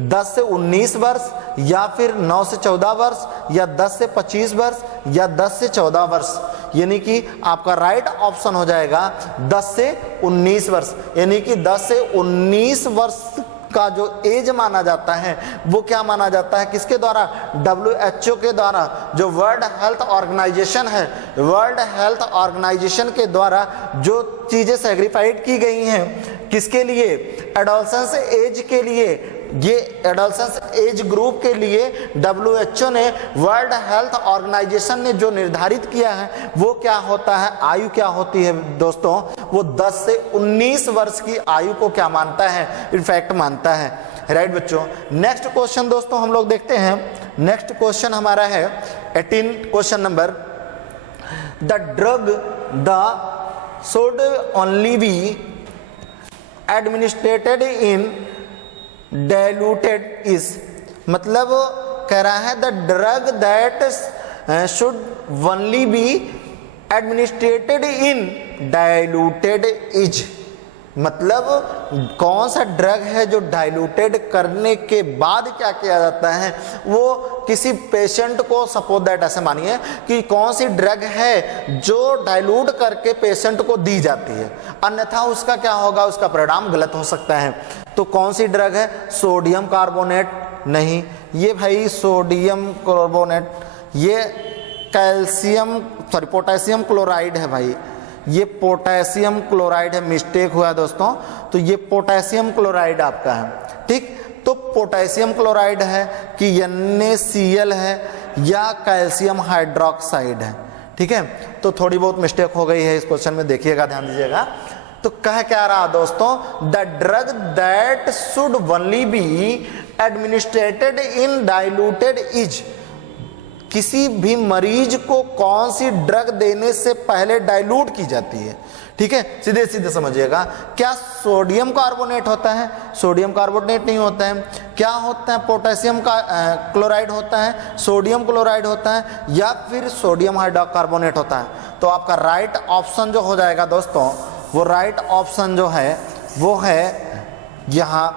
10 से 19 वर्ष, या फिर 9 से 14 वर्ष, या 10 से 25 वर्ष, या 10 से 14 वर्ष। यानी कि आपका राइट ऑप्शन हो जाएगा 10 से 19 वर्ष, यानी कि 10 से 19 वर्ष का जो एज माना जाता है वो क्या माना जाता है, किसके द्वारा, WHO के द्वारा, जो वर्ल्ड हेल्थ ऑर्गेनाइजेशन है, वर्ल्ड हेल्थ ऑर्गेनाइजेशन के द्वारा जो चीजें सेग्रीफाइड की गई हैं, किसके लिए, एडोलसेंस एज के लिए, ये एडोलसेंस एज ग्रुप के लिए WHO ने, वर्ल्ड हेल्थ ऑर्गेनाइजेशन ने जो निर्धारित किया है वो क्या होता है, आयु क्या होती है दोस्तों, वो 10 से 19 वर्ष की आयु को क्या मानता है, इनफैक्ट मानता है। राइट बच्चों, नेक्स्ट क्वेश्चन दोस्तों हम लोग देखते हैं। नेक्स्ट क्वेश्चन हमारा है 18 question number, the drug the should only be administered in diluted is, मतलब कह रहा है the drug that should only be administered in diluted is, मतलब कौन सा ड्रग है जो डाइल्यूटेड करने के बाद क्या किया जाता है, वो किसी पेशेंट को, सपोज दैट ऐसे मानिए कि कौन सी ड्रग है जो डाइल्यूट करके पेशेंट को दी जाती है, अन्यथा उसका क्या होगा, उसका परिणाम गलत हो सकता है। तो कौन सी ड्रग है, सोडियम कार्बोनेट नहीं, ये भाई सोडियम कार्बोनेट, ये कैल्शियम सॉरी पोटेशियम क्लोराइड है भाई, ये पोटेशियम क्लोराइड है, मिस्टेक हुआ दोस्तों, तो ये पोटेशियम क्लोराइड आपका है। ठीक, तो पोटेशियम क्लोराइड है कि NaCl है या कैल्शियम हाइड्रोक्साइड है। ठीक है, तो थोड़ी बहुत मिस्टेक हो गई है इस क्वेश्चन में, देखिएगा, ध्यान दीजिएगा। तो कह क्या रहा दोस्तों, the drug that should only be administered in diluted is, किसी भी मरीज को कौन सी ड्रग देने से पहले डाइल्यूट की जाती है। ठीक है, सीधे सीधे समझिएगा। क्या सोडियम कार्बोनेट होता है? सोडियम कार्बोनेट नहीं होता है। क्या होता है? पोटेशियम का क्लोराइड होता है, सोडियम क्लोराइड होता है, या फिर सोडियम हाइड्रोकार्बोनेट होता है। तो आपका राइट ऑप्शन जो हो जाएगा दोस्तों, वो राइट ऑप्शन जो है वो है यहाँ,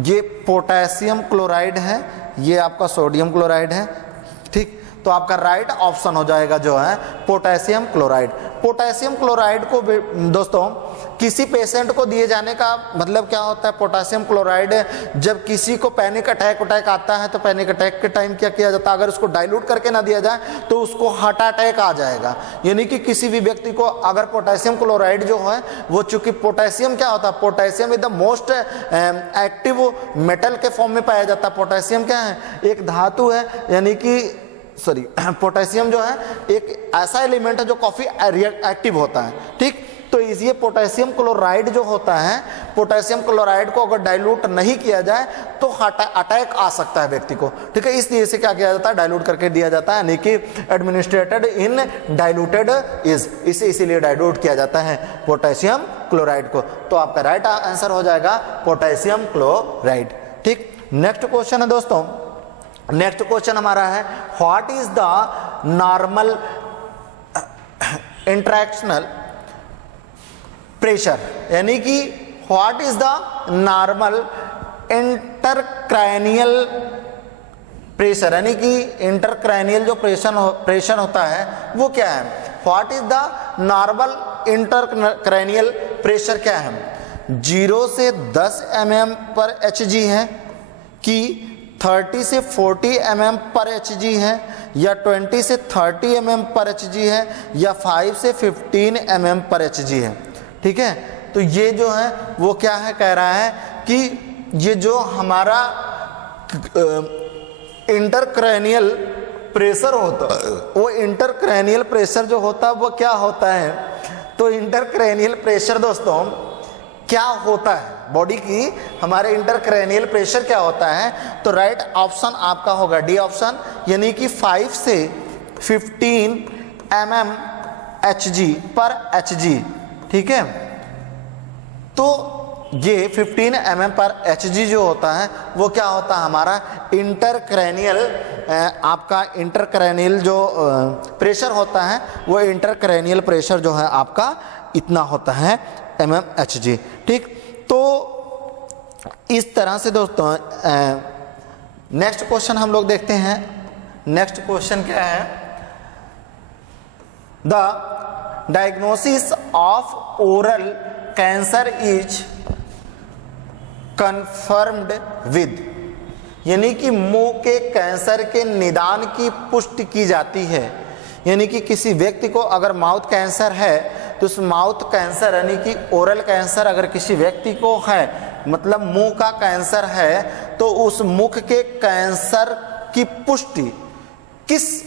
ये पोटेशियम क्लोराइड है, ये आपका सोडियम क्लोराइड है। ठीक, तो आपका राइट ऑप्शन हो जाएगा जो है पोटेशियम क्लोराइड। पोटेशियम क्लोराइड को दोस्तों किसी पेशेंट को दिए जाने का मतलब क्या होता है? पोटेशियम क्लोराइड जब किसी को पैनिक अटैक आता है तो पैनिक अटैक के टाइम क्या किया जाता है? अगर उसको डाइल्यूट करके ना दिया जाए तो उसको हार्ट अटैक आ जाएगा। यानी कि किसी भी व्यक्ति को अगर पोटेशियम क्लोराइड जो है वो, चूंकि पोटेशियम क्या होता है? Potassium is the most active metal के फॉर्म में पाया जाता है। पोटेशियम क्या है? एक धातु है, यानी कि पोटेशियम जो है एक ऐसा एलिमेंट है जो काफी एक्टिव होता है। ठीक, तो इसलिए पोटेशियम क्लोराइड जो होता है, पोटेशियम क्लोराइड को अगर डाइल्यूट नहीं किया जाए तो हार्ट अटैक आ सकता है व्यक्ति को। ठीक है, इसलिए इसे क्या किया जाता है? डाइल्यूट करके दिया जाता है, यानी कि एडमिनिस्ट्रेटेड इन डाइल्यूटेड इज, इसे इसीलिए डाइल्यूट किया जाता है पोटेशियम क्लोराइड को। तो आपका राइट आंसर हो जाएगा पोटेशियम क्लोराइड। ठीक, नेक्स्ट क्वेश्चन है दोस्तों, नेक्स्ट क्वेश्चन हमारा है what is the normal interactional pressure, यानी कि what is the normal intracranial pressure, यानी कि इंटरक्रैनियल जो प्रेशर होता है वो क्या है? What is the normal intracranial pressure क्या है? 0 से 10 mm पर Hg है, कि 30 से 40 mm पर Hg है, या 20 से 30 mm पर Hg है, या 5 से 15 mm पर Hg है। ठीक है, तो ये जो है वो क्या है? कह रहा है कि ये जो हमारा इंटरक्रैनियल प्रेशर होता है, वो इंटरक्रैनियल प्रेशर जो होता है वो क्या होता है? तो इंटरक्रैनियल प्रेशर दोस्तों क्या होता है? बॉडी की हमारे इंटरक्रैनियल प्रेशर क्या होता है? तो राइट ऑप्शन आपका होगा डी ऑप्शन, यानी कि 5 से 15 mm Hg पर Hg। ठीक है, तो ये 15 mm पर Hg जो होता है वो क्या होता है? हमारा इंटरक्रैनियल, आपका इंटरक्रैनियल जो प्रेशर होता है वो इंटरक्रैनियल प्रेशर जो है आपका इतना होता है mmHg। ठीक, तो इस तरह से दोस्तों नेक्स्ट क्वेश्चन हम लोग देखते हैं। नेक्स्ट क्वेश्चन क्या है? The diagnosis of oral cancer is confirmed with, यानी कि मुंह के कैंसर के निदान की पुष्टि की जाती है। यानी कि किसी व्यक्ति को अगर माउथ कैंसर है तो उस माउथ कैंसर यानी कि ओरल कैंसर अगर किसी व्यक्ति को है, मतलब मुंह का कैंसर है, तो उस मुख के कैंसर की पुष्टि किस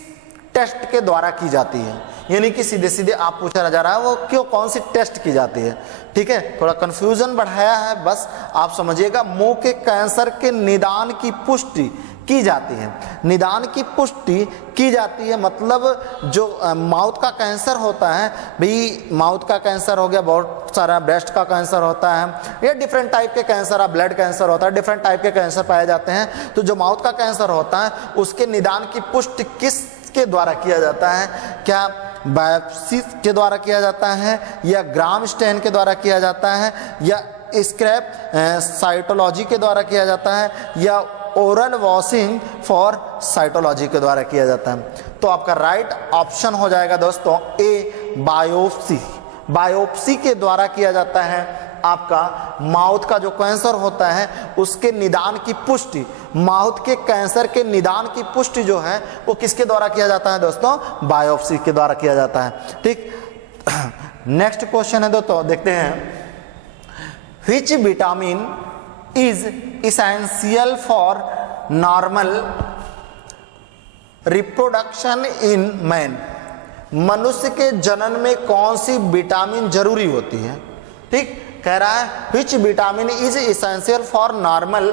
टेस्ट के द्वारा की जाती है? यानी कि सीधे सीधे आप पूछा जा रहा है वो क्यों, कौन सी टेस्ट की जाती है? ठीक है, थोड़ा कंफ्यूजन बढ़ाया है, बस आप समझिएगा। मुंह के कैंसर के निदान की पुष्टि की जाती है, निदान की पुष्टि की जाती है, मतलब जो माउथ का कैंसर होता है, भाई माउथ का कैंसर हो गया, बहुत सारा ब्रेस्ट का कैंसर होता है, या डिफरेंट टाइप के कैंसर, ब्लड कैंसर होता है, डिफरेंट टाइप के कैंसर पाए जाते हैं। तो जो माउथ का कैंसर होता है उसके निदान की पुष्टि किसके द्वारा किया जाता है? क्या बायोप्सी के द्वारा किया जाता है, या ग्राम स्टेन के द्वारा किया जाता है, या स्क्रैप साइटोलॉजी के द्वारा किया जाता है, या ओरल वॉशिंग फॉर साइटोलॉजी के द्वारा किया जाता है? तो आपका राइट ऑप्शन हो जाएगा दोस्तों ए, बायोप्सी। बायोप्सी के द्वारा किया जाता है आपका माउथ का जो कैंसर होता है उसके निदान की पुष्टि, माउथ के कैंसर के निदान की पुष्टि जो है वो किसके द्वारा किया जाता है दोस्तों? बायोप्सी के द्वारा किया जाता है। ठीक, नेक्स्ट क्वेश्चन है दोस्तों, देखते हैं। Which vitamin is essential for normal reproduction in man? मनुष्य के जनन में कौन सी विटामिन जरूरी होती है? ठीक, कह रहा है which vitamin is essential for normal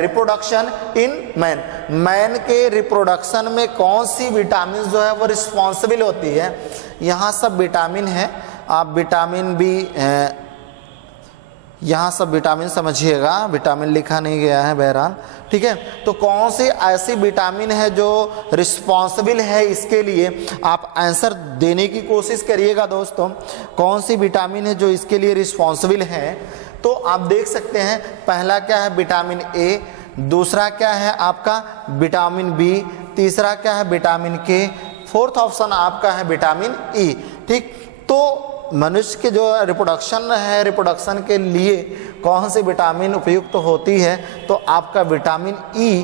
reproduction in man, man के रिप्रोडक्शन में कौन सी विटामिन जो है वो रिस्पॉन्सिबल होती है। यहाँ सब विटामिन है, आप विटामिन बी, यहाँ सब विटामिन समझिएगा, विटामिन लिखा नहीं गया है बहरहाल, ठीक है। तो कौन सी ऐसी विटामिन है जो रिस्पॉन्सिबल है इसके लिए, आप आंसर देने की कोशिश करिएगा दोस्तों, कौन सी विटामिन है जो इसके लिए रिस्पॉन्सिबल है। तो आप देख सकते हैं पहला क्या है विटामिन ए, दूसरा क्या है आपका विटामिन बी, तीसरा क्या है विटामिन के, फोर्थ ऑप्शन आपका है विटामिन ई, ठीक। तो मनुष्य के जो रिप्रोडक्शन है, रिप्रोडक्शन के लिए कौन सी विटामिन उपयुक्त होती है, तो आपका विटामिन ई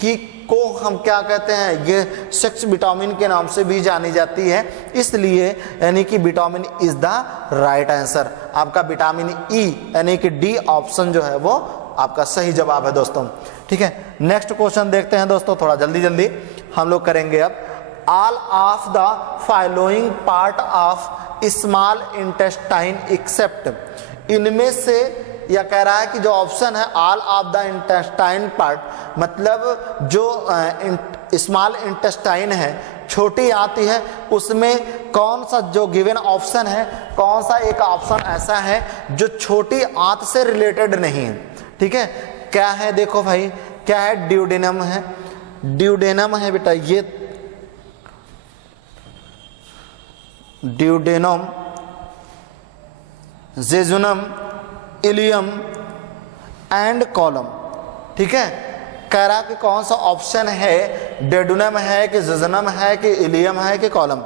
की को हम क्या कहते हैं, ये सेक्स विटामिन के नाम से भी जानी जाती है, इसलिए यानी कि vitamin is the right answer. आपका विटामिन ई यानी कि डी ऑप्शन जो है वो आपका सही जवाब है दोस्तों, ठीक है। नेक्स्ट क्वेश्चन देखते हैं दोस्तों, थोड़ा जल्दी जल्दी हम लोग करेंगे अब। All of the following part of small intestine except, इनमें से, यह कह रहा है कि जो ऑप्शन है all of the intestine part, मतलब जो स्मॉल इंटेस्टाइन है, छोटी आती है, उसमें कौन सा जो गिवन ऑप्शन है, कौन सा एक ऑप्शन ऐसा है जो छोटी आंत से रिलेटेड नहीं है, ठीक है। क्या है देखो भाई, क्या है, ड्यूडेनम है, ड्यूडेनम है बेटा, ये duodenum, jejunum, ileum and colon, ठीक है। कह रहा कि कौन सा ऑप्शन है, ड्यूडेनम है कि जेजुनम है कि इलियम है कि कॉलम।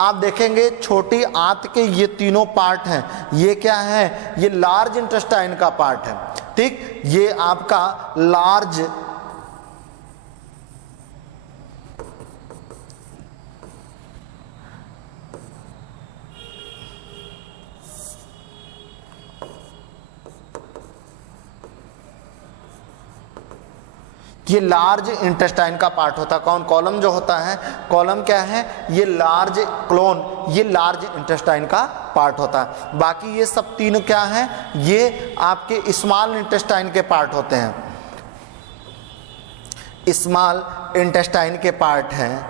आप देखेंगे छोटी आंत के ये तीनों पार्ट हैं, ये क्या है, ये लार्ज इंटेस्टाइन का पार्ट है, ठीक। ये आपका लार्ज ये लार्ज इंटेस्टाइन का पार्ट होता है। कौन, कॉलम जो होता है, कॉलम क्या है, ये लार्ज क्लोन, ये लार्ज इंटेस्टाइन का पार्ट होता है। बाकी ये सब तीनों क्या है, ये आपके स्मॉल इंटेस्टाइन के पार्ट होते हैं, स्मॉल इंटेस्टाइन के पार्ट हैं,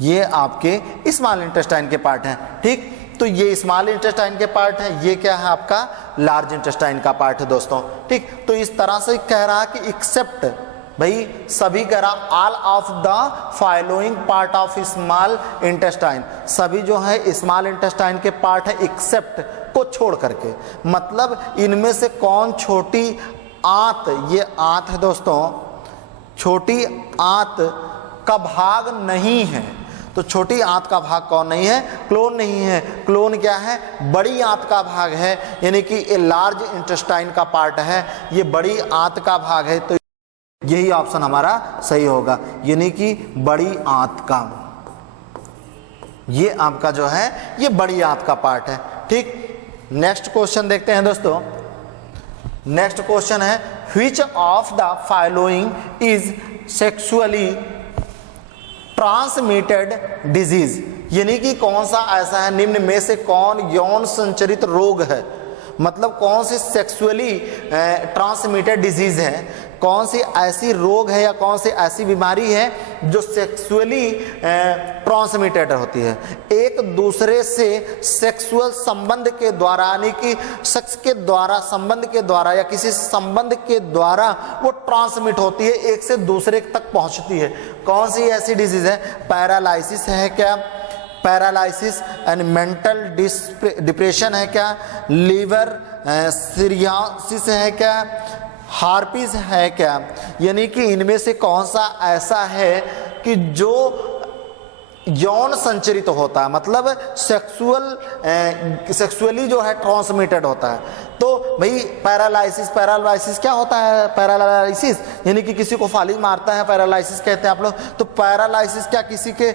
ये आपके स्मॉल इंटेस्टाइन के पार्ट हैं, ठीक। तो ये स्मॉल इंटेस्टाइन के पार्ट है, ये क्या है आपका लार्ज इंटेस्टाइन का पार्ट है दोस्तों, ठीक। तो इस तरह से कह रहा कि एक्सेप्ट, भाई सभी कह रहा all of the following part of small intestine, सभी जो है स्मॉल इंटेस्टाइन के पार्ट है एक्सेप्ट को छोड़ करके, मतलब इनमें से कौन छोटी आंत, ये आंत है दोस्तों, छोटी आंत का भाग नहीं है। तो छोटी आंत का भाग कौन नहीं है, क्लोन नहीं है। क्लोन क्या है, बड़ी आंत का भाग है, यानी कि ये लार्ज इंटेस्टाइन का पार्ट है, ये बड़ी आंत का भाग है। तो यही ऑप्शन हमारा सही होगा, यानी कि बड़ी आंत का, ये आपका जो है ये बड़ी आंत का पार्ट है, ठीक। नेक्स्ट क्वेश्चन देखते हैं दोस्तों। नेक्स्ट क्वेश्चन है which of the following is sexually transmitted disease, यानी कि कौन सा ऐसा है, निम्न में से कौन यौन संचरित रोग है, मतलब कौन सी सेक्सुअली ट्रांसमिटेड डिजीज है, कौन सी ऐसी रोग है या कौन सी ऐसी बीमारी है जो सेक्सुअली ट्रांसमिटेड होती है, एक दूसरे से सेक्सुअल संबंध के द्वारा, यानी कि सेक्स के द्वारा, संबंध के द्वारा या किसी संबंध के द्वारा वो ट्रांसमिट होती है, एक से दूसरे तक पहुंचती है। कौन सी ऐसी डिजीज है, पैरालाइसिस है क्या, पैरालाइसिस एंड मेंटल डिप्रेशन है क्या, लीवर सीरियासिस है क्या, हार्पिस है क्या, यानी कि इनमें से कौन सा ऐसा है कि जो यौन संचरित होता है, मतलब सेक्सुअली जो है ट्रांसमिटेड होता है। तो भाई पैरालाइसिस, पैरालाइसिस क्या होता है, पैरालाइसिस यानी कि किसी को फालिज मारता है, पैरालाइसिस कहते हैं आप लोग। तो पैरालाइसिस क्या किसी के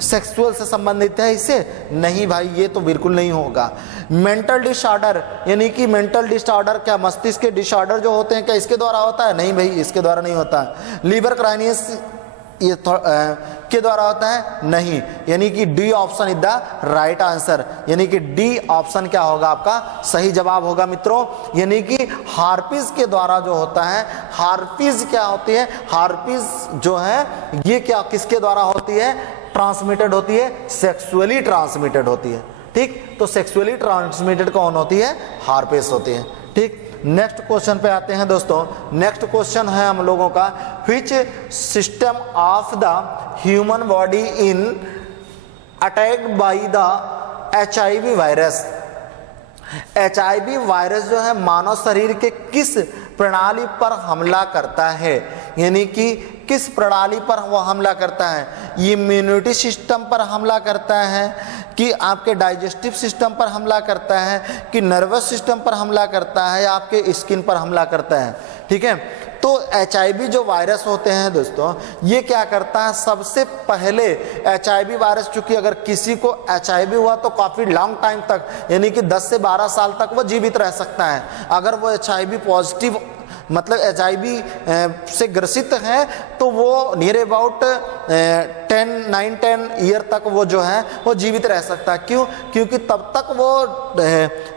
सेक्सुअल से संबंधित है इससे? नहीं भाई, ये तो बिल्कुल नहीं होगा। मेंटल डिसऑर्डर, यानी कि मेंटल डिसऑर्डर क्या मस्तिष्क के डिसऑर्डर जो होते हैं क्या इसके द्वारा होता है? नहीं भाई, इसके द्वारा नहीं होता है। लीवर क्राइसिस, ये के द्वारा होता है? नहीं, यानी कि D option is the right answer, यानी कि डी ऑप्शन क्या होगा आपका सही जवाब होगा मित्रों। यानी कि हार्पिस के द्वारा जो होता है, हार्पिस क्या होती है, हार्पिस जो है ये क्या किसके द्वारा होती है, ट्रांसमिटेड होती है, सेक्सुअली ट्रांसमिटेड होती है। ठीक, तो सेक्सुअली ट्रांसमिटेड कौन होती है, हार्पिस होती है। ठीक, नेक्स्ट क्वेश्चन पे आते हैं दोस्तों। नेक्स्ट क्वेश्चन है हम लोगों का, which system of the human body in attacked by the HIV virus. HIV virus जो है मानव शरीर के किस प्रणाली पर हमला करता है, यानी कि किस प्रणाली पर वो हमला करता है, इम्यूनिटी सिस्टम पर हमला करता है कि आपके डाइजेस्टिव सिस्टम पर हमला करता है कि नर्वस सिस्टम पर हमला करता है या आपके स्किन पर हमला करता है। ठीक है, तो HIV जो वायरस होते हैं दोस्तों, ये क्या करता है, सबसे पहले HIV वायरस, चूंकि अगर किसी को HIV हुआ तो काफ़ी लॉन्ग टाइम तक, यानी कि 10 से 12 साल तक वो जीवित रह सकता है। अगर वो HIV पॉजिटिव मतलब HIV से ग्रसित है तो वो नियर अबाउट 9-10 ईयर तक वो जो है वो जीवित रह सकता है। क्यों? क्योंकि तब तक वो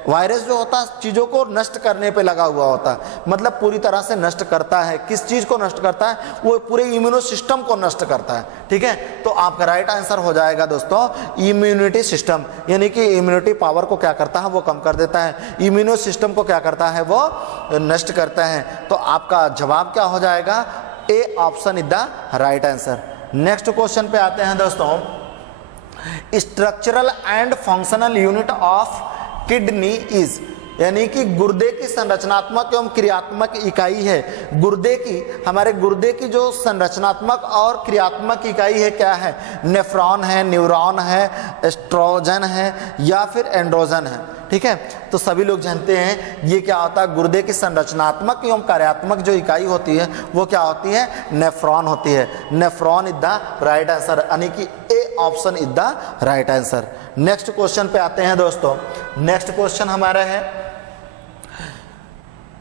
वायरस जो होता है चीज़ों को नष्ट करने पे लगा हुआ होता है, मतलब पूरी तरह से नष्ट करता है। किस चीज़ को नष्ट करता है, वो पूरे इम्यूनो सिस्टम को नष्ट करता है। ठीक है, तो आपका राइट आंसर हो जाएगा दोस्तों इम्यूनिटी सिस्टम, यानी कि इम्यूनिटी पावर को क्या करता है, वो कम कर देता है, इम्यूनो सिस्टम को क्या करता है, वो नष्ट करता है। तो आपका जवाब क्या हो जाएगा, A option is the right answer. Next question पे आते हैं दोस्तों, structural and functional unit of kidney is, यानी कि गुर्दे की संरचनात्मक एवं क्रियात्मक इकाई है। गुर्दे की, हमारे गुर्दे की जो संरचनात्मक और क्रियात्मक इकाई है क्या है, नेफ्रॉन है, न्यूरॉन है, एस्ट्रोजन है या फिर एंड्रोजन है। ठीक है, तो सभी लोग जानते हैं ये क्या होता है, गुर्दे की संरचनात्मक एवं कार्यात्मक जो इकाई होती है वो क्या होती है, नेफ्रॉन होती है। Nephron is the right answer, यानी कि A option is the right answer. Next question पे आते हैं दोस्तों। नेक्स्ट क्वेश्चन हमारा है,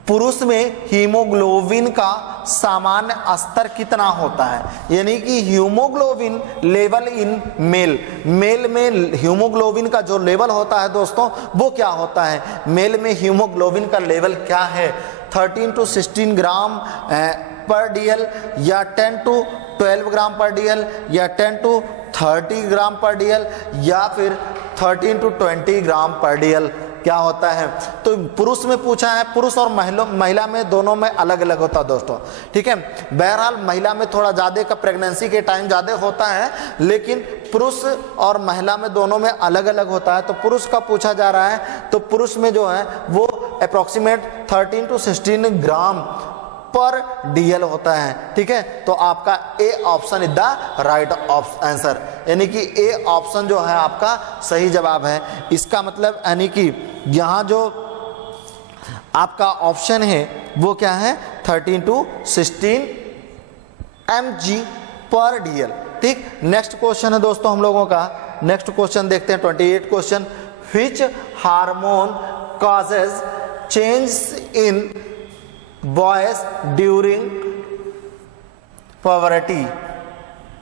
पुरुष में हीमोग्लोबिन का सामान्य स्तर कितना होता है, यानी कि haemoglobin level in male, male में हीमोग्लोबिन का जो लेवल होता है दोस्तों वो क्या होता है, मेल में हीमोग्लोबिन का लेवल क्या है, 13 to 16 ग्राम पर डीएल या 10 to 12 ग्राम पर डीएल या 10 to 30 ग्राम पर डीएल या फिर 13 to 20 ग्राम पर डीएल क्या होता है। तो पुरुष में पूछा है, पुरुष और महिला में दोनों में अलग अलग होता है दोस्तों। ठीक है, बहरहाल महिला में थोड़ा ज़्यादा का प्रेगनेंसी के टाइम ज़्यादा होता है, लेकिन पुरुष और महिला में दोनों में अलग अलग होता है। तो पुरुष का पूछा जा रहा है, तो पुरुष में जो है वो अप्रॉक्सीमेट 13 to 16 ग्राम पर डीएल होता है। ठीक है, तो आपका A option is the right answer, यानी कि ए ऑप्शन जो है आपका सही जवाब है। इसका मतलब यानी कि यहाँ जो आपका ऑप्शन है वो क्या है, 13 to 16 mg पर डीएल। ठीक, नेक्स्ट क्वेश्चन है दोस्तों हम लोगों का। नेक्स्ट क्वेश्चन देखते हैं 28 question, which hormone causes change in boys during poverty.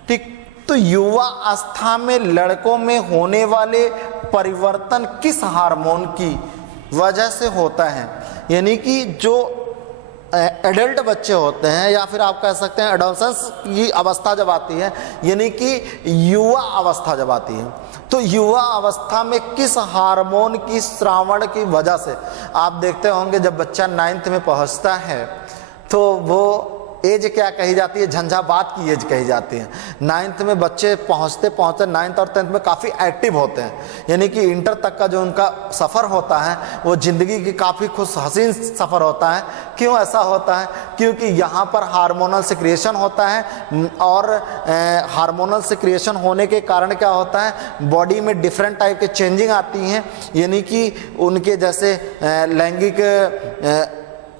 ठीक, तो युवा अवस्था में लड़कों में होने वाले परिवर्तन किस हार्मोन की वजह से होता है, यानी कि जो एडल्ट बच्चे होते हैं या फिर आप कह सकते हैं एडोलसेंस की अवस्था जब आती है, यानी कि युवा अवस्था जब आती है, तो युवा अवस्था में किस हार्मोन की श्रावण की वजह से, आप देखते होंगे जब बच्चा 9th में पहुंचता है तो वो एज क्या कही जाती है, झंझावात की एज कही जाती है। 9th में बच्चे पहुंचते 9th और 10th में काफ़ी एक्टिव होते हैं, यानी कि इंटर तक का जो उनका सफ़र होता है वो ज़िंदगी की काफ़ी खुश हसीन सफ़र होता है। क्यों ऐसा होता है, क्योंकि यहाँ पर हार्मोनल सिक्रिएशन होता है और हार्मोनल सिक्रिएशन होने के कारण क्या होता है, बॉडी में डिफरेंट टाइप के चेंजिंग आती हैं, यानी कि उनके जैसे लैंगिक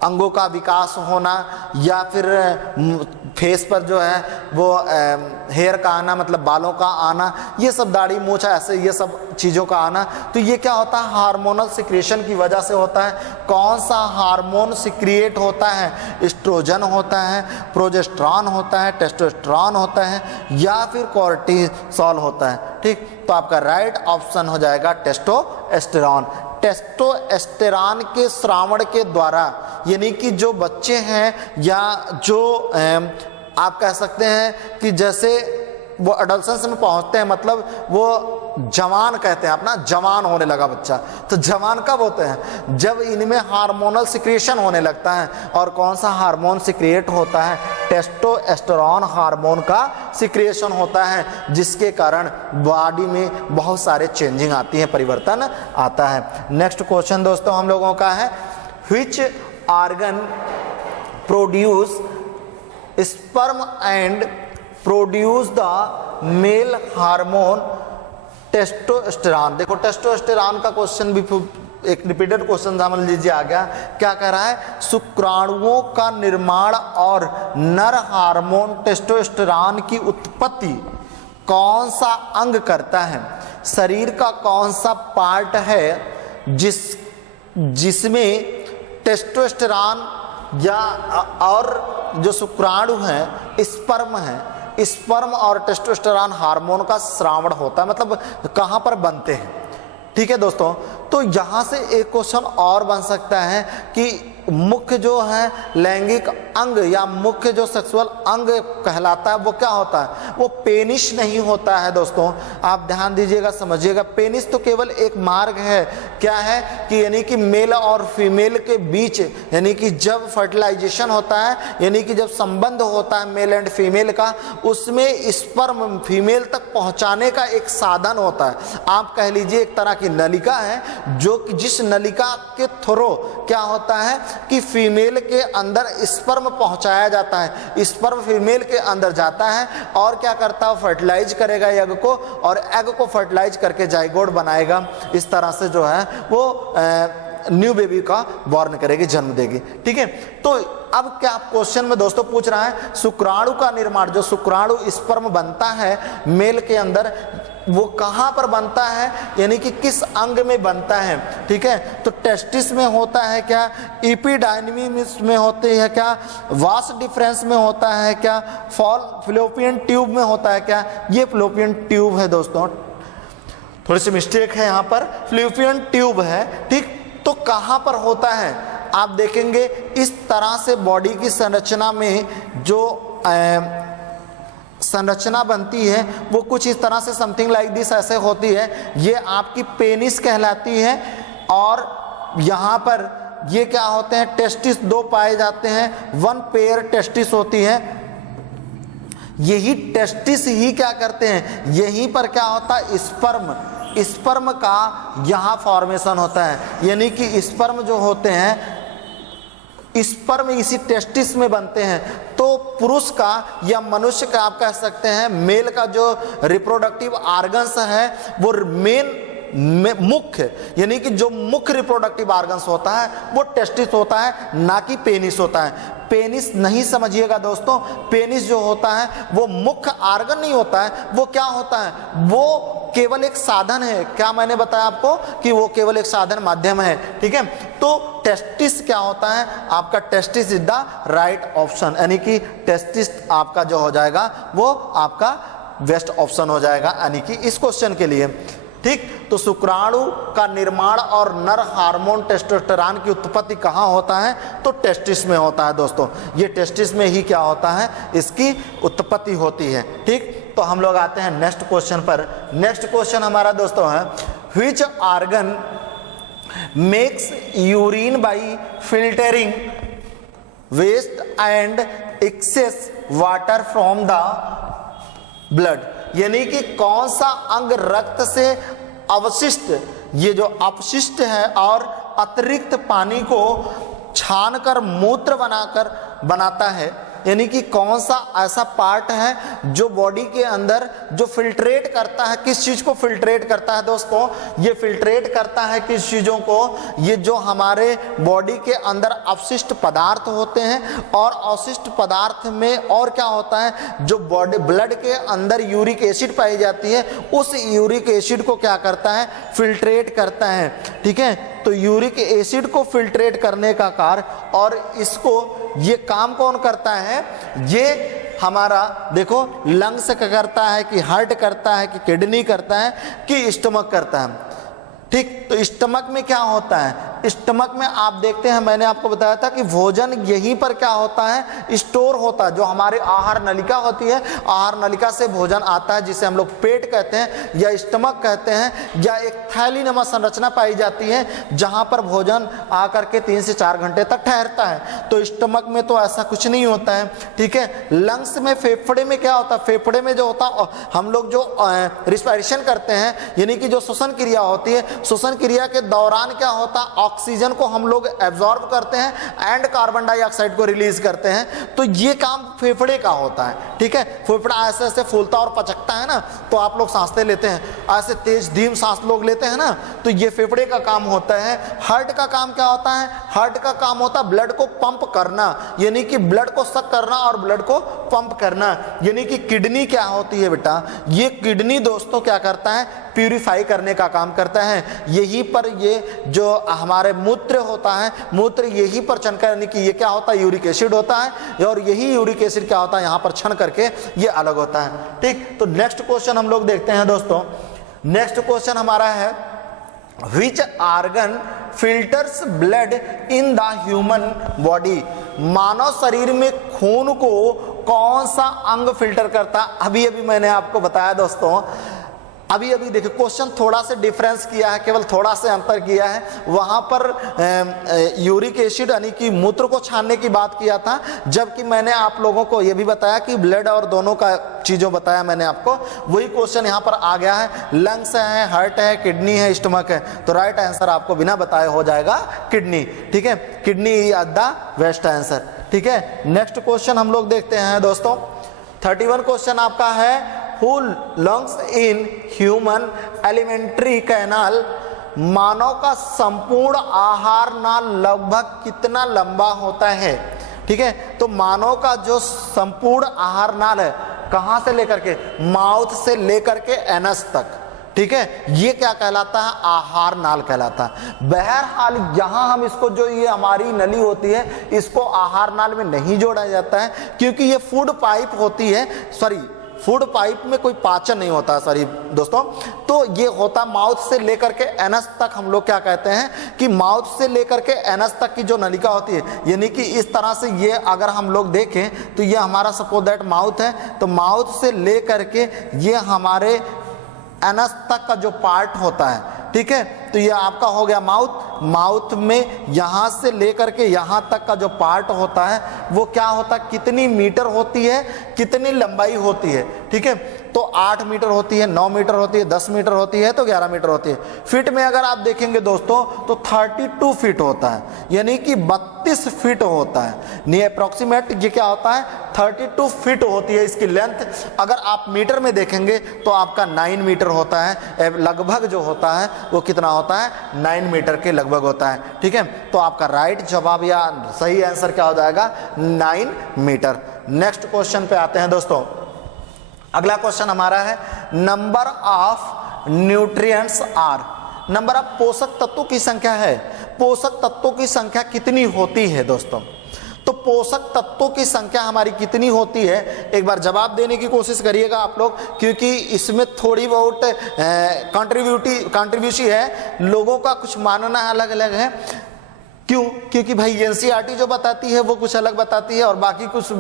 अंगों का विकास होना या फिर फेस पर जो है वो हेयर का आना, मतलब बालों का आना, ये सब दाढ़ी मूछा ऐसे ये सब चीज़ों का आना, तो ये क्या होता है, हार्मोनल सिक्रेशन की वजह से होता है। कौन सा हार्मोन सिक्रिएट होता है? एस्ट्रोजन होता है, प्रोजेस्टेरॉन होता है, टेस्टोस्टेरॉन होता है, या फिर कॉर्टिसोल होता है। ठीक, तो आपका राइट ऑप्शन हो जाएगा टेस्टोस्टेरॉन। टेस्टोस्टेरॉन के श्रावण के द्वारा, यानी कि जो बच्चे हैं या जो आप कह सकते हैं कि जैसे वो अडल्सेंस में पहुंचते हैं, मतलब वो जवान कहते हैं अपना, जवान होने लगा बच्चा, तो जवान कब होते हैं? जब इनमें हार्मोनल सिक्रेशन होने लगता है। और कौन सा हार्मोन सिक्रिएट होता है? टेस्टोस्टेरॉन हार्मोन का सिक्रेशन होता है, जिसके कारण बॉडी में बहुत सारे चेंजिंग आती है, परिवर्तन आता है। नेक्स्ट क्वेश्चन दोस्तों हम लोगों का है, which organ produce sperm and produce the male hormone testosterone? देखो टेस्टोस्टेरॉन का क्वेश्चन भी एक रिपीटेड क्वेश्चन समझ लीजिए आ गया। क्या कह रहा है? शुक्राणुओं का निर्माण और नर हार्मोन टेस्टोस्टेरॉन की उत्पत्ति कौन सा अंग करता है? शरीर का कौन सा पार्ट है जिसमें टेस्टोस्टेरॉन या और जो शुक्राणु हैं, स्पर्म है, स्पर्म और टेस्टोस्टेरॉन हार्मोन का स्रावण होता है, मतलब कहाँ पर बनते हैं? ठीक है दोस्तों, तो यहाँ से एक क्वेश्चन और बन सकता है कि मुख्य जो है लैंगिक अंग या मुख्य जो सेक्सुअल अंग कहलाता है वो क्या होता है? वो पेनिस नहीं होता है दोस्तों। आप ध्यान दीजिएगा, समझिएगा, पेनिस तो केवल एक मार्ग है। क्या है कि यानी कि मेल और फीमेल के बीच, यानी कि जब फर्टिलाइजेशन होता है, यानी कि जब संबंध होता है मेल एंड फीमेल का, उसमें स्पर्म फीमेल तक पहुंचाने का एक साधन होता है। आप कह लीजिए एक तरह की नलिका है, जो कि जिस नलिका के थ्रू क्या होता है कि फीमेल के अंदर स्पर्म पहुंचाया जाता है। स्पर्म फीमेल के अंदर जाता है और क्या करता है? फर्टिलाइज करेगा एग को, और एग को फर्टिलाइज करके जाइगोट बनाएगा। इस तरह से जो है वो न्यू बेबी का बॉर्न करेगी, जन्म देगी। ठीक है, तो अब क्या क्वेश्चन में दोस्तों पूछ रहा है, शुक्राणु का निर्माण, जो शुक्राणु स्पर्म बनता है मेल के अंदर, वो कहाँ पर बनता है, यानी कि किस अंग में बनता है? ठीक है, तो टेस्टिस में होता है क्या? एपिडाइडमिस में होती है क्या? वास डिफरेंस में होता है क्या? फॉलोपियन ट्यूब में होता है क्या? ये फॉलोपियन ट्यूब है दोस्तों, थोड़ी सी मिस्टेक है यहाँ पर, फॉलोपियन ट्यूब है। ठीक, तो कहाँ पर होता है? आप देखेंगे इस तरह से बॉडी की संरचना में जो संरचना बनती है वो कुछ इस तरह से, समथिंग लाइक दिस ऐसे होती है। ये आपकी पेनिस कहलाती है, और यहाँ पर ये क्या होते हैं? टेस्टिस दो पाए जाते हैं, वन पेयर टेस्टिस होती है। यही टेस्टिस ही क्या करते हैं? यहीं पर क्या होता है? स्पर्म का यहाँ फॉर्मेशन होता है, यानी कि स्पर्म जो होते हैं, स्पर्म इसी टेस्टिस में बनते हैं। तो पुरुष का या मनुष्य का आप कह सकते हैं, मेल का जो रिप्रोडक्टिव ऑर्गन्स है वो मुख्य, यानी कि जो मुख्य रिप्रोडक्टिव ऑर्गन्स होता है वो टेस्टिस होता है, ना कि पेनिस होता है। पेनिस नहीं समझिएगा दोस्तों, पेनिस जो होता है वो मुख्य ऑर्गन नहीं होता है, वो क्या होता है? वो केवल एक साधन है। क्या मैंने बताया आपको कि वो केवल एक साधन, माध्यम है। ठीक है, तो टेस्टिस क्या होता है? आपका testis is the right option, यानी कि टेस्टिस आपका जो हो जाएगा वो आपका बेस्ट ऑप्शन हो जाएगा, यानी कि इस क्वेश्चन के लिए। ठीक, तो शुक्राणु का निर्माण और नर हार्मोन टेस्टोस्टेरॉन की उत्पत्ति कहाँ होता है? तो टेस्टिस में होता है दोस्तों। ये टेस्टिस में ही क्या होता है? इसकी उत्पत्ति होती है। ठीक, तो हम लोग आते हैं नेक्स्ट क्वेश्चन पर। नेक्स्ट क्वेश्चन हमारा दोस्तों है, which organ makes urine by filtering waste and excess water from the blood? यानी कि कौन सा अंग रक्त से अवशिष्ट, ये जो अपशिष्ट है और अतिरिक्त पानी को छानकर मूत्र बनाता है, यानी कि कौन सा ऐसा पार्ट है जो बॉडी के अंदर जो फिल्ट्रेट करता है, किस चीज को फिल्ट्रेट करता है दोस्तों, ये फिल्ट्रेट करता है किस चीजों को, ये जो हमारे बॉडी के अंदर अवशिष्ट पदार्थ होते हैं, और अवशिष्ट पदार्थ में और क्या होता है, जो बॉडी ब्लड के अंदर यूरिक एसिड पाई जाती है, उस यूरिक एसिड को क्या करता है, फिल्ट्रेट करता है। ठीक है, तो यूरिक एसिड को फिल्ट्रेट करने का कार्य, और इसको ये काम कौन करता है, ये हमारा देखो लंग्स का करता है कि हार्ट करता है कि किडनी करता है कि स्टमक करता है। ठीक, तो स्टमक में क्या होता है, स्टमक में आप देखते हैं, मैंने आपको बताया था कि भोजन यहीं पर क्या होता है, स्टोर होता है। जो हमारे आहार नलिका होती है, आहार नलिका से भोजन आता है, जिसे हम लोग पेट कहते हैं या स्टमक कहते हैं, या एक थैली नमा संरचना पाई जाती है जहां पर भोजन आकर के 3 से 4 घंटे तक ठहरता है। तो स्टमक में तो ऐसा कुछ नहीं होता है। ठीक है, लंग्स में, फेफड़े में क्या होता है, फेफड़े में जो होता है, हम लोग जो रिस्पायरेशन करते हैं, यानी कि जो श्वसन क्रिया होती है, श्वसन क्रिया के दौरान क्या होता है, ऑक्सीजन को हम लोग एब्जॉर्ब करते हैं एंड कार्बन डाइऑक्साइड को रिलीज करते हैं। तो ये काम फेफड़े का होता है। ठीक है, फेफड़ा ऐसे ऐसे फूलता और पचकता है ना, तो आप लोग सांसें लेते हैं, ऐसे तेज धीम सांस लोग लेते हैं ना, तो ये फेफड़े का काम होता है। हार्ट का काम क्या होता है, हार्ट का काम होता है ब्लड को पंप करना, यानी कि ब्लड को सक करना और ब्लड को पंप करना। यानी कि किडनी क्या होती है बेटा, ये किडनी दोस्तों क्या करता है, प्यूरिफाई करने का काम करता है। यही पर ये जो हमारे मूत्र होता है, मूत्र यही पर छन करने की, ये क्या होता है, यूरिक एसिड होता है, और यही यूरिक एसिड क्या होता है, यहाँ पर छन करके ये अलग होता है। ठीक, तो नेक्स्ट क्वेश्चन हम लोग देखते हैं दोस्तों। नेक्स्ट क्वेश्चन हमारा है, which organ filters blood in the human body, मानव शरीर में खून को कौन सा अंग फिल्टर करता है। अभी अभी मैंने आपको बताया दोस्तों, अभी अभी देखिए क्वेश्चन थोड़ा सा डिफरेंस किया है, केवल थोड़ा सा अंतर किया है। वहां पर यूरिक एसिड यानी कि मूत्र को छानने की बात किया था, जबकि मैंने आप लोगों को यह भी बताया कि ब्लड और दोनों का चीजों बताया मैंने आपको। वही क्वेश्चन यहाँ पर आ गया है, लंग्स है, हार्ट है, किडनी है, स्टमक है, तो राइट आंसर आपको बिना बताए हो जाएगा किडनी। ठीक है, kidney is the best answer. ठीक है, नेक्स्ट क्वेश्चन हम लोग देखते हैं दोस्तों। 31 क्वेश्चन आपका है, who lungs in human alimentary canal, मानव का संपूर्ण आहार नाल लगभग कितना लंबा होता है। ठीक है, तो मानव का जो संपूर्ण आहार नाल है, कहां से लेकर के, माउथ से लेकर के एनस तक। ठीक है, ये क्या कहलाता है, आहार नाल कहलाता है। बहरहाल यहां हम इसको, जो ये हमारी नली होती है, इसको आहार नाल में नहीं जोड़ा जाता है, क्योंकि ये फूड पाइप होती है, सॉरी फूड पाइप में कोई पाचन नहीं होता, सॉरी दोस्तों। तो ये होता माउथ से लेकर के एनस तक, हम लोग क्या कहते हैं कि माउथ से लेकर के एनस तक की जो नलिका होती है, यानी कि इस तरह से ये अगर हम लोग देखें तो ये हमारा सपोज दैट माउथ है, तो माउथ से लेकर के ये हमारे एनस तक का जो पार्ट होता है। ठीक है, तो ये आपका हो गया माउथ। माउथ में यहां से लेकर के यहां तक का जो पार्ट होता है वो क्या होता है, कितनी मीटर होती है, कितनी लंबाई होती है। ठीक है, तो 8 मीटर होती है, 9 मीटर होती है, 10 मीटर होती है, तो 11 मीटर होती है। फीट में अगर आप देखेंगे दोस्तों तो 32 फीट होता है, यानी कि 32 फीट होता है। नहीं अप्रोक्सीमेट ये क्या होता है, 32 फीट होती है इसकी लेंथ। अगर आप मीटर में देखेंगे तो आपका 9 मीटर होता है, लगभग जो होता है वो कितना होता है, 9 मीटर के लगभग होता है। ठीक है, तो आपका राइट जवाब या सही आंसर क्या हो जाएगा, 9 मीटर। नेक्स्ट क्वेश्चन पे आते हैं दोस्तों। अगला क्वेश्चन हमारा है, number of nutrients are, number of पोषक तत्वों की संख्या है, पोषक तत्वों की संख्या कितनी होती है दोस्तों। तो पोषक तत्वों की संख्या हमारी कितनी होती है, एक बार जवाब देने की कोशिश करिएगा आप लोग, क्योंकि इसमें थोड़ी बहुत कंट्रीब्यूशन है, लोगों का कुछ मानना अलग अलग है। क्यों, क्योंकि भाई एनसीईआरटी जो बताती है वो कुछ अलग बताती है, और बाकी कुछ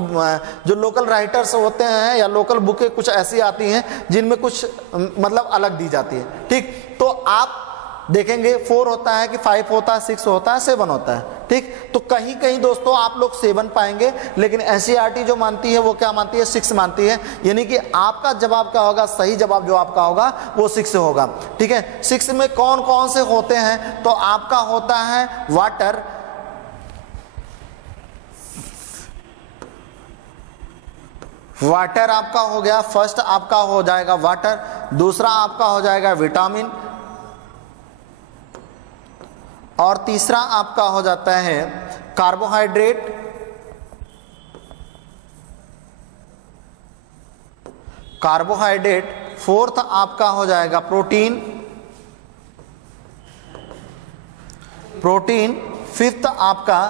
जो लोकल राइटर्स होते हैं या लोकल बुकें कुछ ऐसी आती हैं जिनमें कुछ मतलब अलग दी जाती है। ठीक, तो आप देखेंगे 4 होता है कि 5 होता है, 6 होता है, 7 होता है। ठीक, तो कहीं कहीं दोस्तों आप लोग 7 पाएंगे, लेकिन एनसीईआरटी जो मानती है वो क्या मानती है, 6 मानती है। यानी कि आपका जवाब क्या होगा, सही जवाब जो आपका होगा वो 6 होगा। ठीक है, 6 में कौन कौन से होते हैं, तो आपका होता है वाटर, वाटर आपका हो गया, फर्स्ट आपका हो जाएगा वाटर, दूसरा आपका हो जाएगा विटामिन, और तीसरा आपका हो जाता है कार्बोहाइड्रेट, फोर्थ आपका हो जाएगा प्रोटीन, फिफ्थ आपका,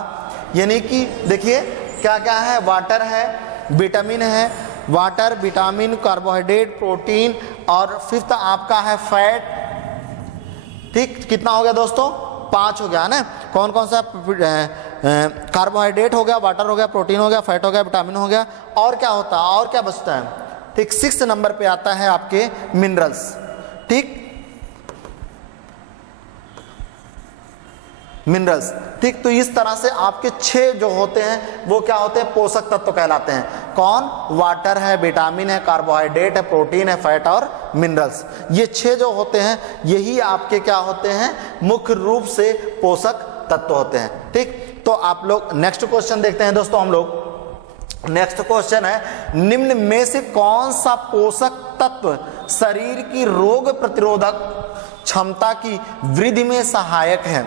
यानी कि देखिए क्या क्या है, वाटर है, विटामिन है, वाटर, विटामिन, कार्बोहाइड्रेट, प्रोटीन, और फिफ्थ आपका है फैट। ठीक, कितना हो गया दोस्तों? 5 हो गया ना। कौन कौन सा? कार्बोहाइड्रेट हो गया, वाटर हो गया, प्रोटीन हो गया, फैट हो गया, विटामिन हो गया, और क्या होता है, और क्या बचता है? ठीक, 6 नंबर पे आता है आपके मिनरल्स। ठीक, मिनरल्स। ठीक, तो इस तरह से आपके 6 जो होते हैं वो क्या होते हैं? पोषक तत्व कहलाते हैं। कौन? वाटर है, विटामिन है, कार्बोहाइड्रेट है, प्रोटीन है, फैट और मिनरल्स। ये 6 जो होते हैं यही आपके क्या होते हैं? मुख्य रूप से पोषक तत्व होते हैं। ठीक, तो आप लोग नेक्स्ट क्वेश्चन देखते हैं दोस्तों। हम लोग नेक्स्ट क्वेश्चन है, निम्न में से कौन सा पोषक तत्व शरीर की रोग प्रतिरोधक क्षमता की वृद्धि में सहायक है?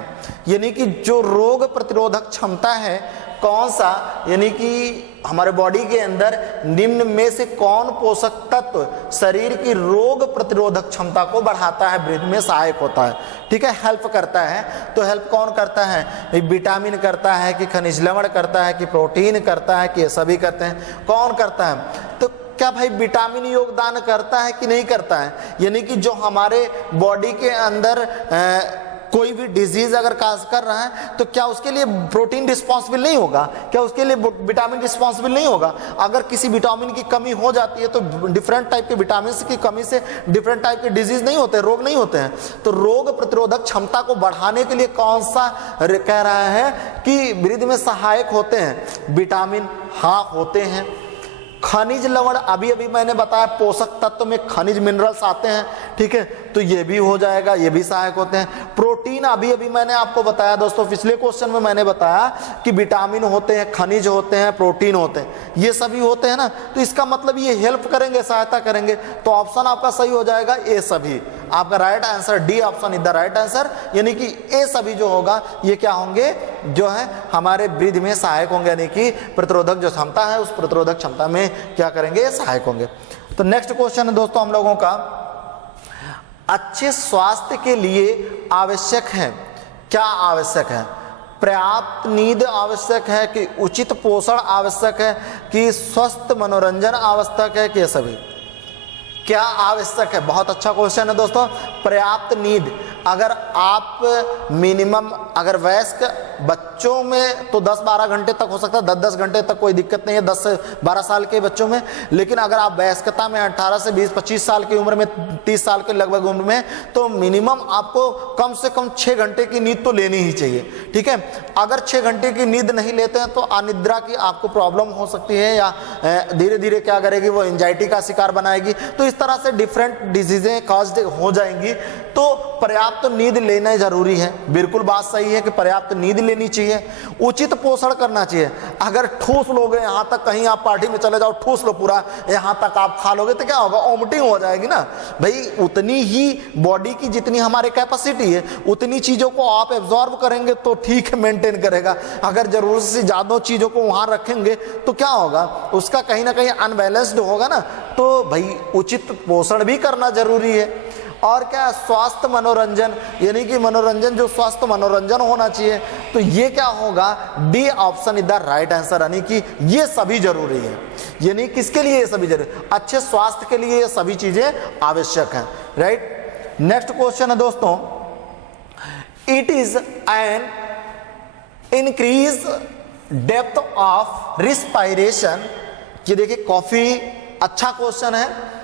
यानी कि जो रोग प्रतिरोधक क्षमता है कौन सा, यानी कि हमारे बॉडी के अंदर निम्न में से कौन पोषक तत्व शरीर की रोग प्रतिरोधक क्षमता को बढ़ाता है, वृद्धि में सहायक होता है? ठीक है, हेल्प करता है। तो हेल्प कौन करता है? विटामिन करता है कि खनिज लवण करता है कि प्रोटीन करता है कि ये सभी करते हैं? कौन करता है? तो क्या भाई विटामिन योगदान करता है कि नहीं करता है? यानी कि जो हमारे बॉडी के अंदर कोई भी डिजीज अगर काज कर रहा है तो क्या उसके लिए प्रोटीन रिस्पॉन्सिबल नहीं होगा? क्या उसके लिए विटामिन रिस्पॉन्सिबल नहीं होगा? अगर किसी विटामिन की कमी हो जाती है तो डिफरेंट टाइप के विटामिन की कमी से डिफरेंट टाइप के डिजीज नहीं होते, रोग नहीं होते हैं। तो रोग प्रतिरोधक क्षमता को बढ़ाने के लिए कौन सा कह रहा है कि वृद्धि में सहायक होते हैं? विटामिन, हाँ होते हैं। खनिज लवण, अभी अभी मैंने बताया पोषक तत्व में खनिज मिनरल्स आते हैं। ठीक है, तो ये भी हो जाएगा, ये भी सहायक होते हैं। प्रोटीन, अभी अभी मैंने आपको बताया दोस्तों, पिछले क्वेश्चन में मैंने बताया कि विटामिन होते हैं, खनिज होते हैं, प्रोटीन होते हैं, ये सभी होते हैं ना। तो इसका मतलब ये हेल्प करेंगे, सहायता करेंगे। तो ऑप्शन आपका सही हो जाएगा ए सभी। आपका right answer D option is the right answer, यानी कि ए सभी जो होगा ये क्या होंगे? जो है हमारे वृद्धि में सहायक होंगे, यानी कि प्रतिरोधक जो क्षमता है उस प्रतिरोधक क्षमता में क्या करेंगे? सहायक होंगे। तो नेक्स्ट क्वेश्चन है दोस्तों हम लोगों का, अच्छे स्वास्थ्य के लिए आवश्यक है, क्या आवश्यक है? पर्याप्त नींद आवश्यक है कि उचित पोषण आवश्यक है कि स्वस्थ मनोरंजन आवश्यक है कि सभी? क्या आवश्यक है? बहुत अच्छा क्वेश्चन है दोस्तों। पर्याप्त नींद, अगर आप मिनिमम, अगर वयस्क बच्चों में तो 10-12 घंटे तक हो सकता है, 10-10 घंटे तक कोई दिक्कत नहीं है 10 से 12 साल के बच्चों में। लेकिन अगर आप वयस्कता में 18 से 20-25 साल की उम्र में, 30 साल के लगभग उम्र में, तो मिनिमम आपको कम से कम 6 घंटे की नींद तो लेनी ही चाहिए। ठीक है, अगर 6 घंटे की नींद नहीं लेते हैं तो अनिद्रा की आपको प्रॉब्लम हो सकती है, या धीरे धीरे क्या करेगी, वो एंजाइटी का शिकार बनाएगी। तो इस तरह से डिफरेंट डिजीजें कॉज हो जाएंगी। तो पर्याप्त नींद लेना जरूरी है, बिल्कुल बात सही है कि पर्याप्त नींद लेनी चाहिए। उचित पोषण करना चाहिए। अगर ठूस लोगे यहाँ तक, कहीं आप पार्टी में चले जाओ, ठूस लो पूरा, यहाँ तक आप खा लोगे तो क्या होगा? वोमिटिंग हो जाएगी ना भाई। उतनी ही बॉडी की जितनी हमारी कैपेसिटी है उतनी चीजों को आप एब्जॉर्ब करेंगे तो ठीक है, मेंटेन करेगा। अगर जरूरत से ज्यादा चीजों को वहां रखेंगे तो क्या होगा? उसका कहीं ना कहीं अनबैलेंस्ड होगा ना। तो भाई उचित पोषण भी करना जरूरी है। और क्या? स्वास्थ्य मनोरंजन, यानी कि मनोरंजन, जो स्वास्थ्य मनोरंजन होना चाहिए। तो ये क्या होगा? D option is the right answer, यानी कि ये सभी जरूरी है। यानी किसके लिए ये सभी जरूरी? अच्छे स्वास्थ्य के लिए ये सभी चीजें आवश्यक हैं। राइट, नेक्स्ट क्वेश्चन है दोस्तों, it is an increase depth of respiration. ये देखिए काफी अच्छा क्वेश्चन है,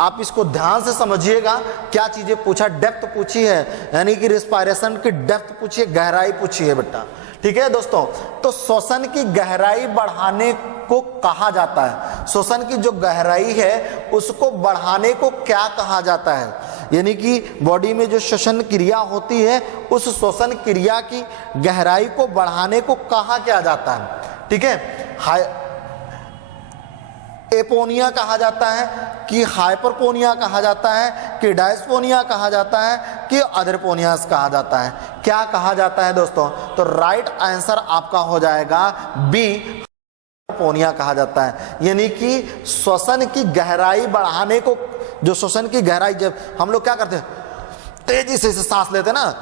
आप इसको ध्यान से समझिएगा। क्या चीजें पूछा? डेप्थ पूछी है, यानी कि रिस्पायरेशन की डेप्थ पूछी है, गहराई पूछी है बेटा। ठीक है दोस्तों, तो श्वसन की गहराई बढ़ाने को कहा जाता है। श्वसन की जो गहराई है उसको बढ़ाने को क्या कहा जाता है? यानी कि बॉडी में जो श्वसन क्रिया होती है उस श्वसन क्रिया की गहराई को बढ़ाने को कहा क्या जाता है? ठीक है, एपोनिया कहा जाता है, कि हाइपरपोनिया कहा जाता है, कि डायस्पोनिया कहा जाता है, कि अदरपोनियास कहा जाता है? क्या कहा जाता है दोस्तों? तो राइट आंसर आपका हो जाएगा बी, पोनिया कहा जाता है। यानी कि श्वसन की गहराई बढ़ाने को, जो श्वसन की गहराई, जब हम लोग क्या करते हैं तेजी से सांस लेते हैं ना,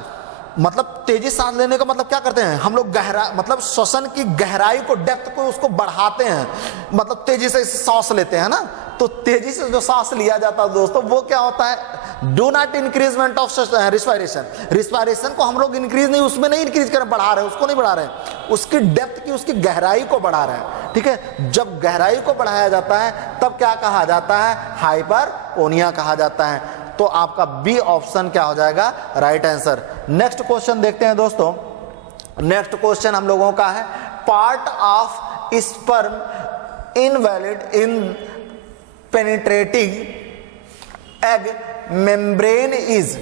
मतलब तेजी सांस लेने का मतलब क्या करते हैं हम लोग, गहरा मतलब श्वसन की गहराई को, डेप्थ को उसको बढ़ाते हैं, मतलब तेजी से सांस लेते हैं ना। तो तेजी से जो सांस लिया जाता है दोस्तों वो क्या होता है, do not increment of respiration. Respiration को हम लोग इंक्रीज नहीं, उसमें नहीं इंक्रीज कर बढ़ा रहे हैं, उसको नहीं बढ़ा रहे हैं, उसकी डेप्थ की, उसकी गहराई को बढ़ा रहे हैं। ठीक है, जब गहराई को बढ़ाया जाता है तब क्या कहा जाता है, हाइपरपोनिया कहा जाता है। तो आपका बी ऑप्शन क्या हो जाएगा, राइट आंसर। नेक्स्ट क्वेश्चन देखते हैं दोस्तों। नेक्स्ट क्वेश्चन हम लोगों का है, part of sperm invalid in penetrating egg membrane is.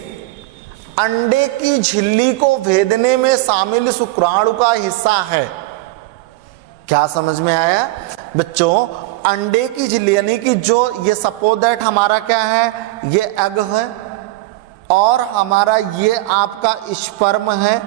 अंडे की झिल्ली को भेदने में शामिल शुक्राणु का हिस्सा है। क्या समझ में आया बच्चों? अंडे की झिल्ली यानी कि जो ये सपोज दैट हमारा क्या है, ये एग है और हमारा ये आपका स्पर्म है,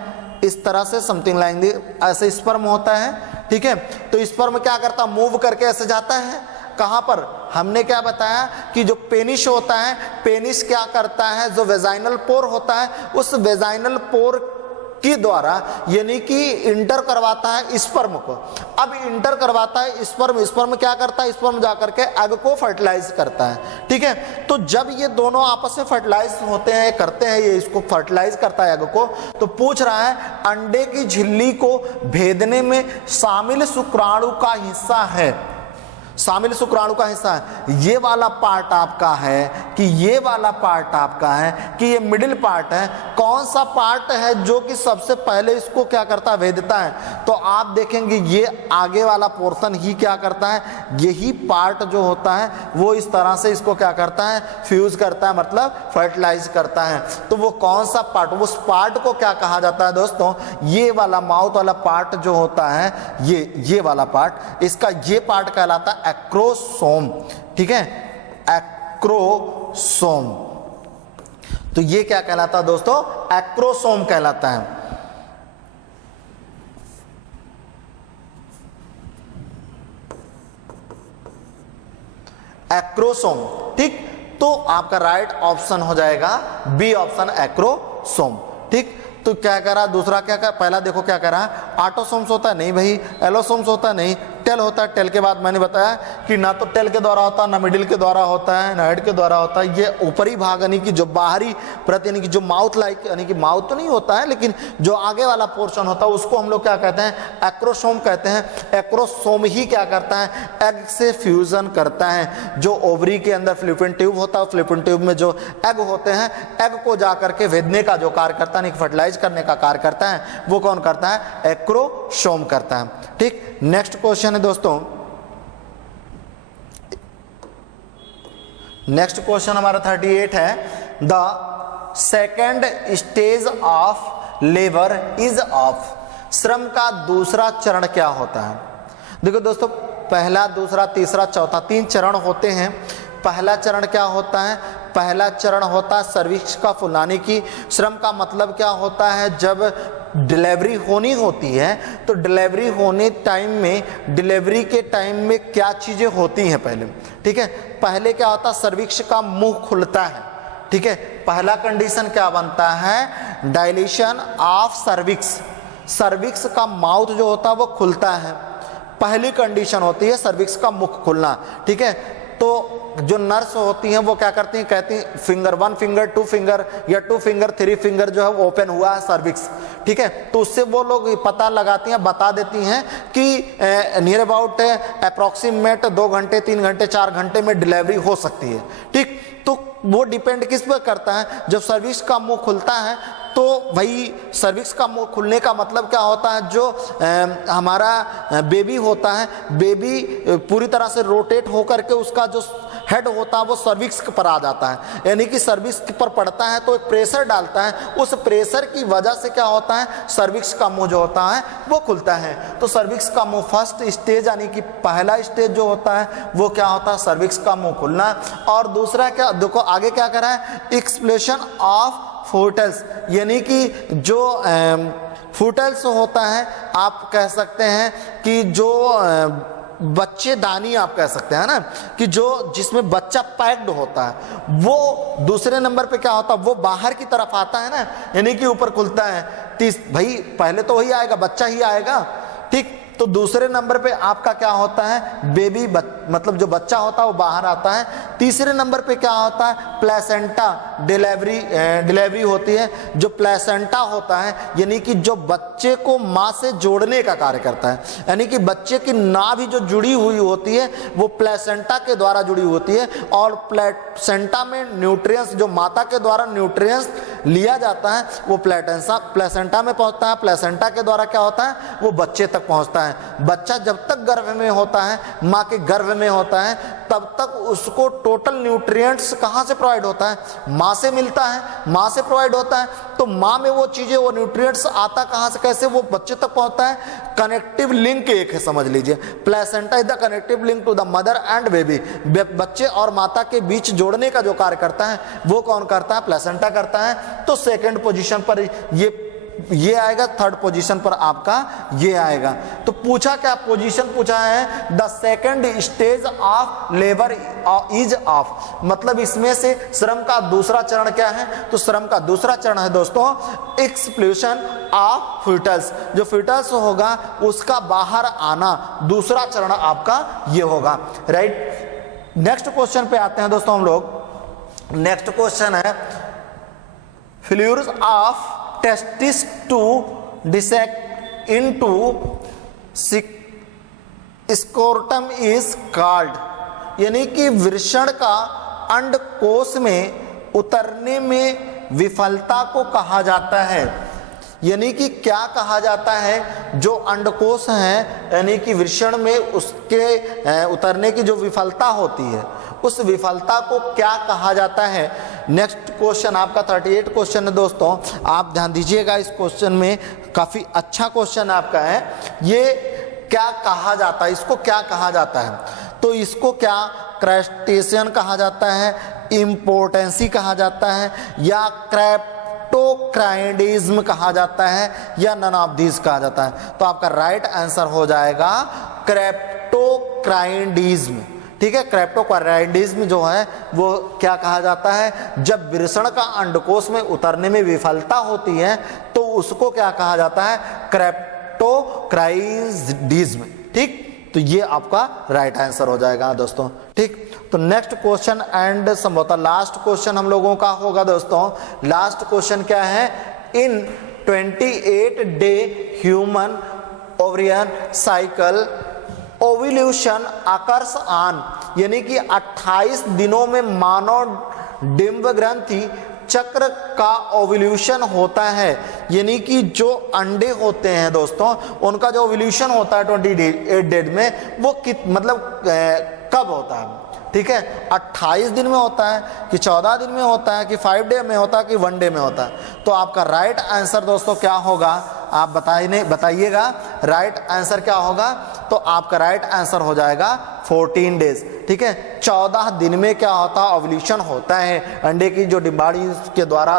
इस तरह से समथिंग लाइक ऐसे स्पर्म होता है। ठीक है, तो स्पर्म क्या करता, मूव करके ऐसे जाता है, कहां पर, हमने क्या बताया कि जो पेनिस होता है, पेनिस क्या करता है, जो वेजाइनल पोर होता है, उस वेजाइनल पोर के द्वारा यानी कि इंटर करवाता है स्पर्म को। अब इंटर करवाता है स्पर्म, स्पर्म क्या करता है, स्पर्म जाकर के एग को फर्टिलाइज करता है। ठीक है, तो जब ये दोनों आपस में फर्टिलाइज होते हैं, करते हैं, ये इसको फर्टिलाइज करता है एग को, तो पूछ रहा है अंडे की झिल्ली को भेदने में शामिल शुक्राणु का हिस्सा है, शामिल शुक्राणु का हिस्सा है, ये वाला पार्ट आपका है कि ये वाला पार्ट आपका है कि ये मिडिल पार्ट है, कौन सा पार्ट है जो कि सबसे पहले इसको क्या करता है, भेदता है? तो आप देखेंगे ये आगे वाला पोर्शन ही क्या करता है, यही पार्ट जो होता है वो इस तरह से इसको क्या करता है, फ्यूज करता है, मतलब फर्टिलाइज करता है। तो वो कौन सा पार्ट, उस पार्ट को क्या कहा जाता है दोस्तों, ये वाला माउथ वाला पार्ट जो होता है, ये वाला पार्ट, इसका ये पार्ट कहलाता है एक्रोसोम। ठीक है, एक्रोसोम। तो ये क्या कहलाता है दोस्तों, एक्रोसोम कहलाता है। एक्रोसोम। ठीक, तो आपका राइट ऑप्शन हो जाएगा बी ऑप्शन, एक्रोसोम। ठीक, तो क्या कह रहा, दूसरा क्या कह, पहला देखो क्या कह रहा है, ऑटोसोम्स होता है, नहीं भाई, एलोसोम्स होता है, नहीं, टेल होता है। टेल के बाद मैंने बताया कि ना तो टेल के द्वारा होता है, ना मिडिल के द्वारा होता है, ना हेड के द्वारा होता है। ये ऊपरी भाग यानी कि जो बाहरी प्रति यानी कि जो माउथ लाइक यानी कि माउथ तो नहीं होता है, लेकिन जो आगे वाला पोर्शन होता है उसको हम लोग क्या कहते हैं, एक्रोसोम कहते हैं। एक्रोसोम ही क्या करता है, एग से फ्यूजन करता है। जो ओवरी के अंदर फ्लूपियन ट्यूब होता है, फ्लूपियन ट्यूब में जो एग होते हैं, एग को जाकर के भेदने का जो कार्य करता है, फर्टिलाइज करने का कार्य करता है, वो कौन करता है, एक्रोसोम करता है। ठीक, नेक्स्ट क्वेश्चन है दोस्तों, नेक्स्ट क्वेश्चन हमारा 38 है, the second stage of labour is of. श्रम का दूसरा चरण क्या होता है? देखो दोस्तों, पहला, दूसरा, तीसरा, चौथा, 3 चरण होते हैं। पहला चरण क्या होता है, पहला चरण होता है सर्विक्स का फुलाने की। श्रम का मतलब क्या होता है, जब डिलीवरी होनी होती है तो डिलीवरी होने टाइम में, डिलीवरी के टाइम में क्या चीजें होती हैं पहले। ठीक है, पहले क्या होता है, सर्विक्स का मुंह खुलता है। ठीक है, पहला कंडीशन क्या बनता है, डायलेशन ऑफ सर्विक्स। सर्विक्स का माउथ जो होता है वो खुलता है, पहली कंडीशन होती है सर्विक्स का मुख खुलना। ठीक है, तो जो नर्स होती हैं वो क्या करती हैं, कहती हैं फिंगर 1 फिंगर 2 फिंगर या 2 फिंगर 3 फिंगर जो है वो ओपन हुआ है सर्विक्स। ठीक है, तो उससे वो लोग पता लगाती हैं, बता देती हैं कि नियर अबाउट अप्रॉक्सीमेट 2 घंटे 3 घंटे 4 घंटे में डिलीवरी हो सकती है। ठीक, तो वो डिपेंड किस पर करता है, जब सर्विक्स का मुंह खुलता है तो भाई सर्विक्स का मुंह खुलने का मतलब क्या होता है, जो हमारा बेबी होता है, बेबी पूरी तरह से रोटेट होकर के उसका जो हेड होता है वो सर्विक्स पर आ जाता है, यानी कि सर्विक्स पर पड़ता है तो एक प्रेशर डालता है, उस प्रेशर की वजह से क्या होता है, सर्विक्स का मुंह जो होता है वो खुलता है। तो सर्विक्स का मुंह फर्स्ट स्टेज यानी कि पहला स्टेज जो होता है वो क्या होता है, सर्विक्स का मुंह खुलना। और दूसरा क्या, देखो आगे क्या करा है, एक्सप्लेशन ऑफ फोटल्स, यानी कि जो फुटल्स होता है, आप कह सकते हैं कि जो बच्चेदानी आप कह सकते हैं ना, कि जो जिसमें बच्चा पैक्ड होता है, वो दूसरे नंबर पे क्या होता है, वो बाहर की तरफ आता है ना, यानी कि ऊपर खुलता है। भाई पहले तो वही आएगा, बच्चा ही आएगा, ठीक। तो दूसरे नंबर पे आपका क्या होता है, बेबी, मतलब जो बच्चा होता है वो बाहर आता है। तीसरे नंबर पे क्या होता है, प्लेसेंटा, डिलीवरी होती है। जो प्लेसेंटा होता है यानी कि जो बच्चे को माँ से जोड़ने का कार्य करता है, यानी कि बच्चे की नाभि जो जुड़ी हुई होती है वो प्लेसेंटा के द्वारा जुड़ी होती है। और प्लेसेंटा में न्यूट्रिएंट्स, जो माता के द्वारा न्यूट्रिएंट्स लिया जाता है वो प्लेसेंटा में पहुंचता है। प्लेसेंटा के द्वारा क्या होता है, वो बच्चे तक पहुंचता है। बच्चा जब तक गर्भ में होता है, माँ के गर्भ में होता है, तब तक उसको टोटल न्यूट्रिएंट्स कहाँ से प्रोवाइड होता है, माँ से मिलता है, माँ से प्रोवाइड होता है। तो माँ में वो चीजें, वो न्यूट्रिएंट्स आता कहाँ से, कैसे वो बच्चे तक पहुंचता है, कनेक्टिव लिंक एक है, समझ लीजिए। Placenta is the connective link to the mother and baby, बच्चे और माता के बीच जोड़ने का जो कार्य करता है वो कौन करता है, प्लेसेंटा करता है। तो सेकेंड पोजीशन पर ये आएगा, थर्ड पोजीशन पर आपका ये आएगा। तो पूछा क्या, पोजीशन पूछा है, the second stage of labour is of, मतलब इसमें से श्रम का दूसरा चरण क्या है, तो श्रम का दूसरा चरण है दोस्तों एक्सप्लोशन ऑफ फीटल्स। जो फीटल्स होगा उसका बाहर आना, दूसरा चरण आपका ये होगा, राइट। नेक्स्ट क्वेश्चन पे आते हैं दोस्तों हम लोग। नेक्स्ट क्वेश्चन है, failures of testis to descend into scrotum is called, यानी कि वृषण का अंडकोश में उतरने में विफलता को कहा जाता है। यानी कि क्या कहा जाता है, जो अंडकोश है यानी कि वृषण में उसके उतरने की जो विफलता होती है, उस विफलता को क्या कहा जाता है। नेक्स्ट क्वेश्चन आपका 38 क्वेश्चन है दोस्तों, आप ध्यान दीजिएगा इस क्वेश्चन में, काफी अच्छा क्वेश्चन आपका है। ये क्या कहा जाता है, इसको क्या कहा जाता है, तो इसको क्या क्रस्टेशियन कहा जाता है, इम्पोर्टेंसी कहा जाता है, या क्रेप्टोक्राइडिज्म कहा जाता है, या नन ऑफ दीज कहा जाता है। तो आपका राइट आंसर हो जाएगा क्रेप्टोक्राइडिज्म, ठीक है। क्रेप्टोक्राइडिज्म जो है वो क्या कहा जाता है, जब वृषण का अंडकोश में उतरने में विफलता होती है तो उसको क्या कहा जाता है, क्रेप्टोक्राइडिज्म, ठीक। तो ये आपका राइट आंसर हो जाएगा दोस्तों, ठीक। तो नेक्स्ट क्वेश्चन एंड संभवतः लास्ट क्वेश्चन हम लोगों का होगा दोस्तों। लास्ट क्वेश्चन क्या है, इन 28 day human ovarian cycle ovulation occurs on, यानी कि 28 दिनों में मानव डिंब ग्रंथि चक्र का ओव्यूलेशन होता है। यानी कि जो अंडे होते हैं दोस्तों, उनका जो ओव्यूलेशन होता है 28 डे में, वो मतलब कब होता है, ठीक है। 28 दिन में होता है कि 14 दिन में होता है कि 5 डे में होता है कि 1 डे में होता है। तो आपका राइट आंसर दोस्तों क्या होगा, आप बताइएगा राइट आंसर क्या होगा। तो आपका राइट आंसर हो जाएगा 14 डेज, ठीक है। 14 दिन में क्या होता है, ओव्यूलेशन होता है, अंडे की जो डिंबाड़ी के द्वारा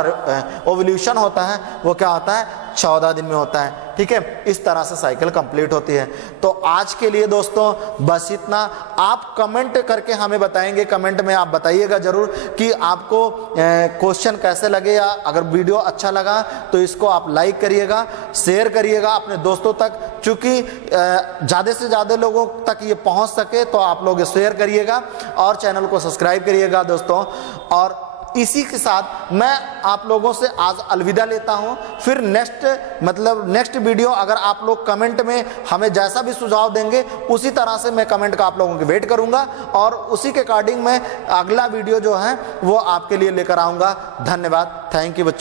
ओव्यूलेशन होता है वो क्या होता है, 14 दिन में होता है, ठीक है। इस तरह से साइकिल कंप्लीट होती है। तो आज के लिए दोस्तों बस इतना। आप कमेंट करके हमें बताएंगे, कमेंट में आप बताइएगा जरूर कि आपको क्वेश्चन कैसे लगे, या अगर वीडियो अच्छा लगा तो इसको आप लाइक करिएगा, शेयर करिएगा अपने दोस्तों तक, क्योंकि ज़्यादा से ज़्यादा लोगों तक ये पहुंच सके। तो आप लोग शेयर करिएगा और चैनल को सब्सक्राइब करिएगा दोस्तों। और इसी के साथ मैं आप लोगों से आज अलविदा लेता हूं। फिर नेक्स्ट वीडियो अगर आप लोग कमेंट में हमें जैसा भी सुझाव देंगे उसी तरह से मैं कमेंट का आप लोगों की वेट करूंगा, और उसी के अकॉर्डिंग मैं अगला वीडियो जो है वो आपके लिए लेकर आऊंगा। धन्यवाद, थैंक यू बच्चों।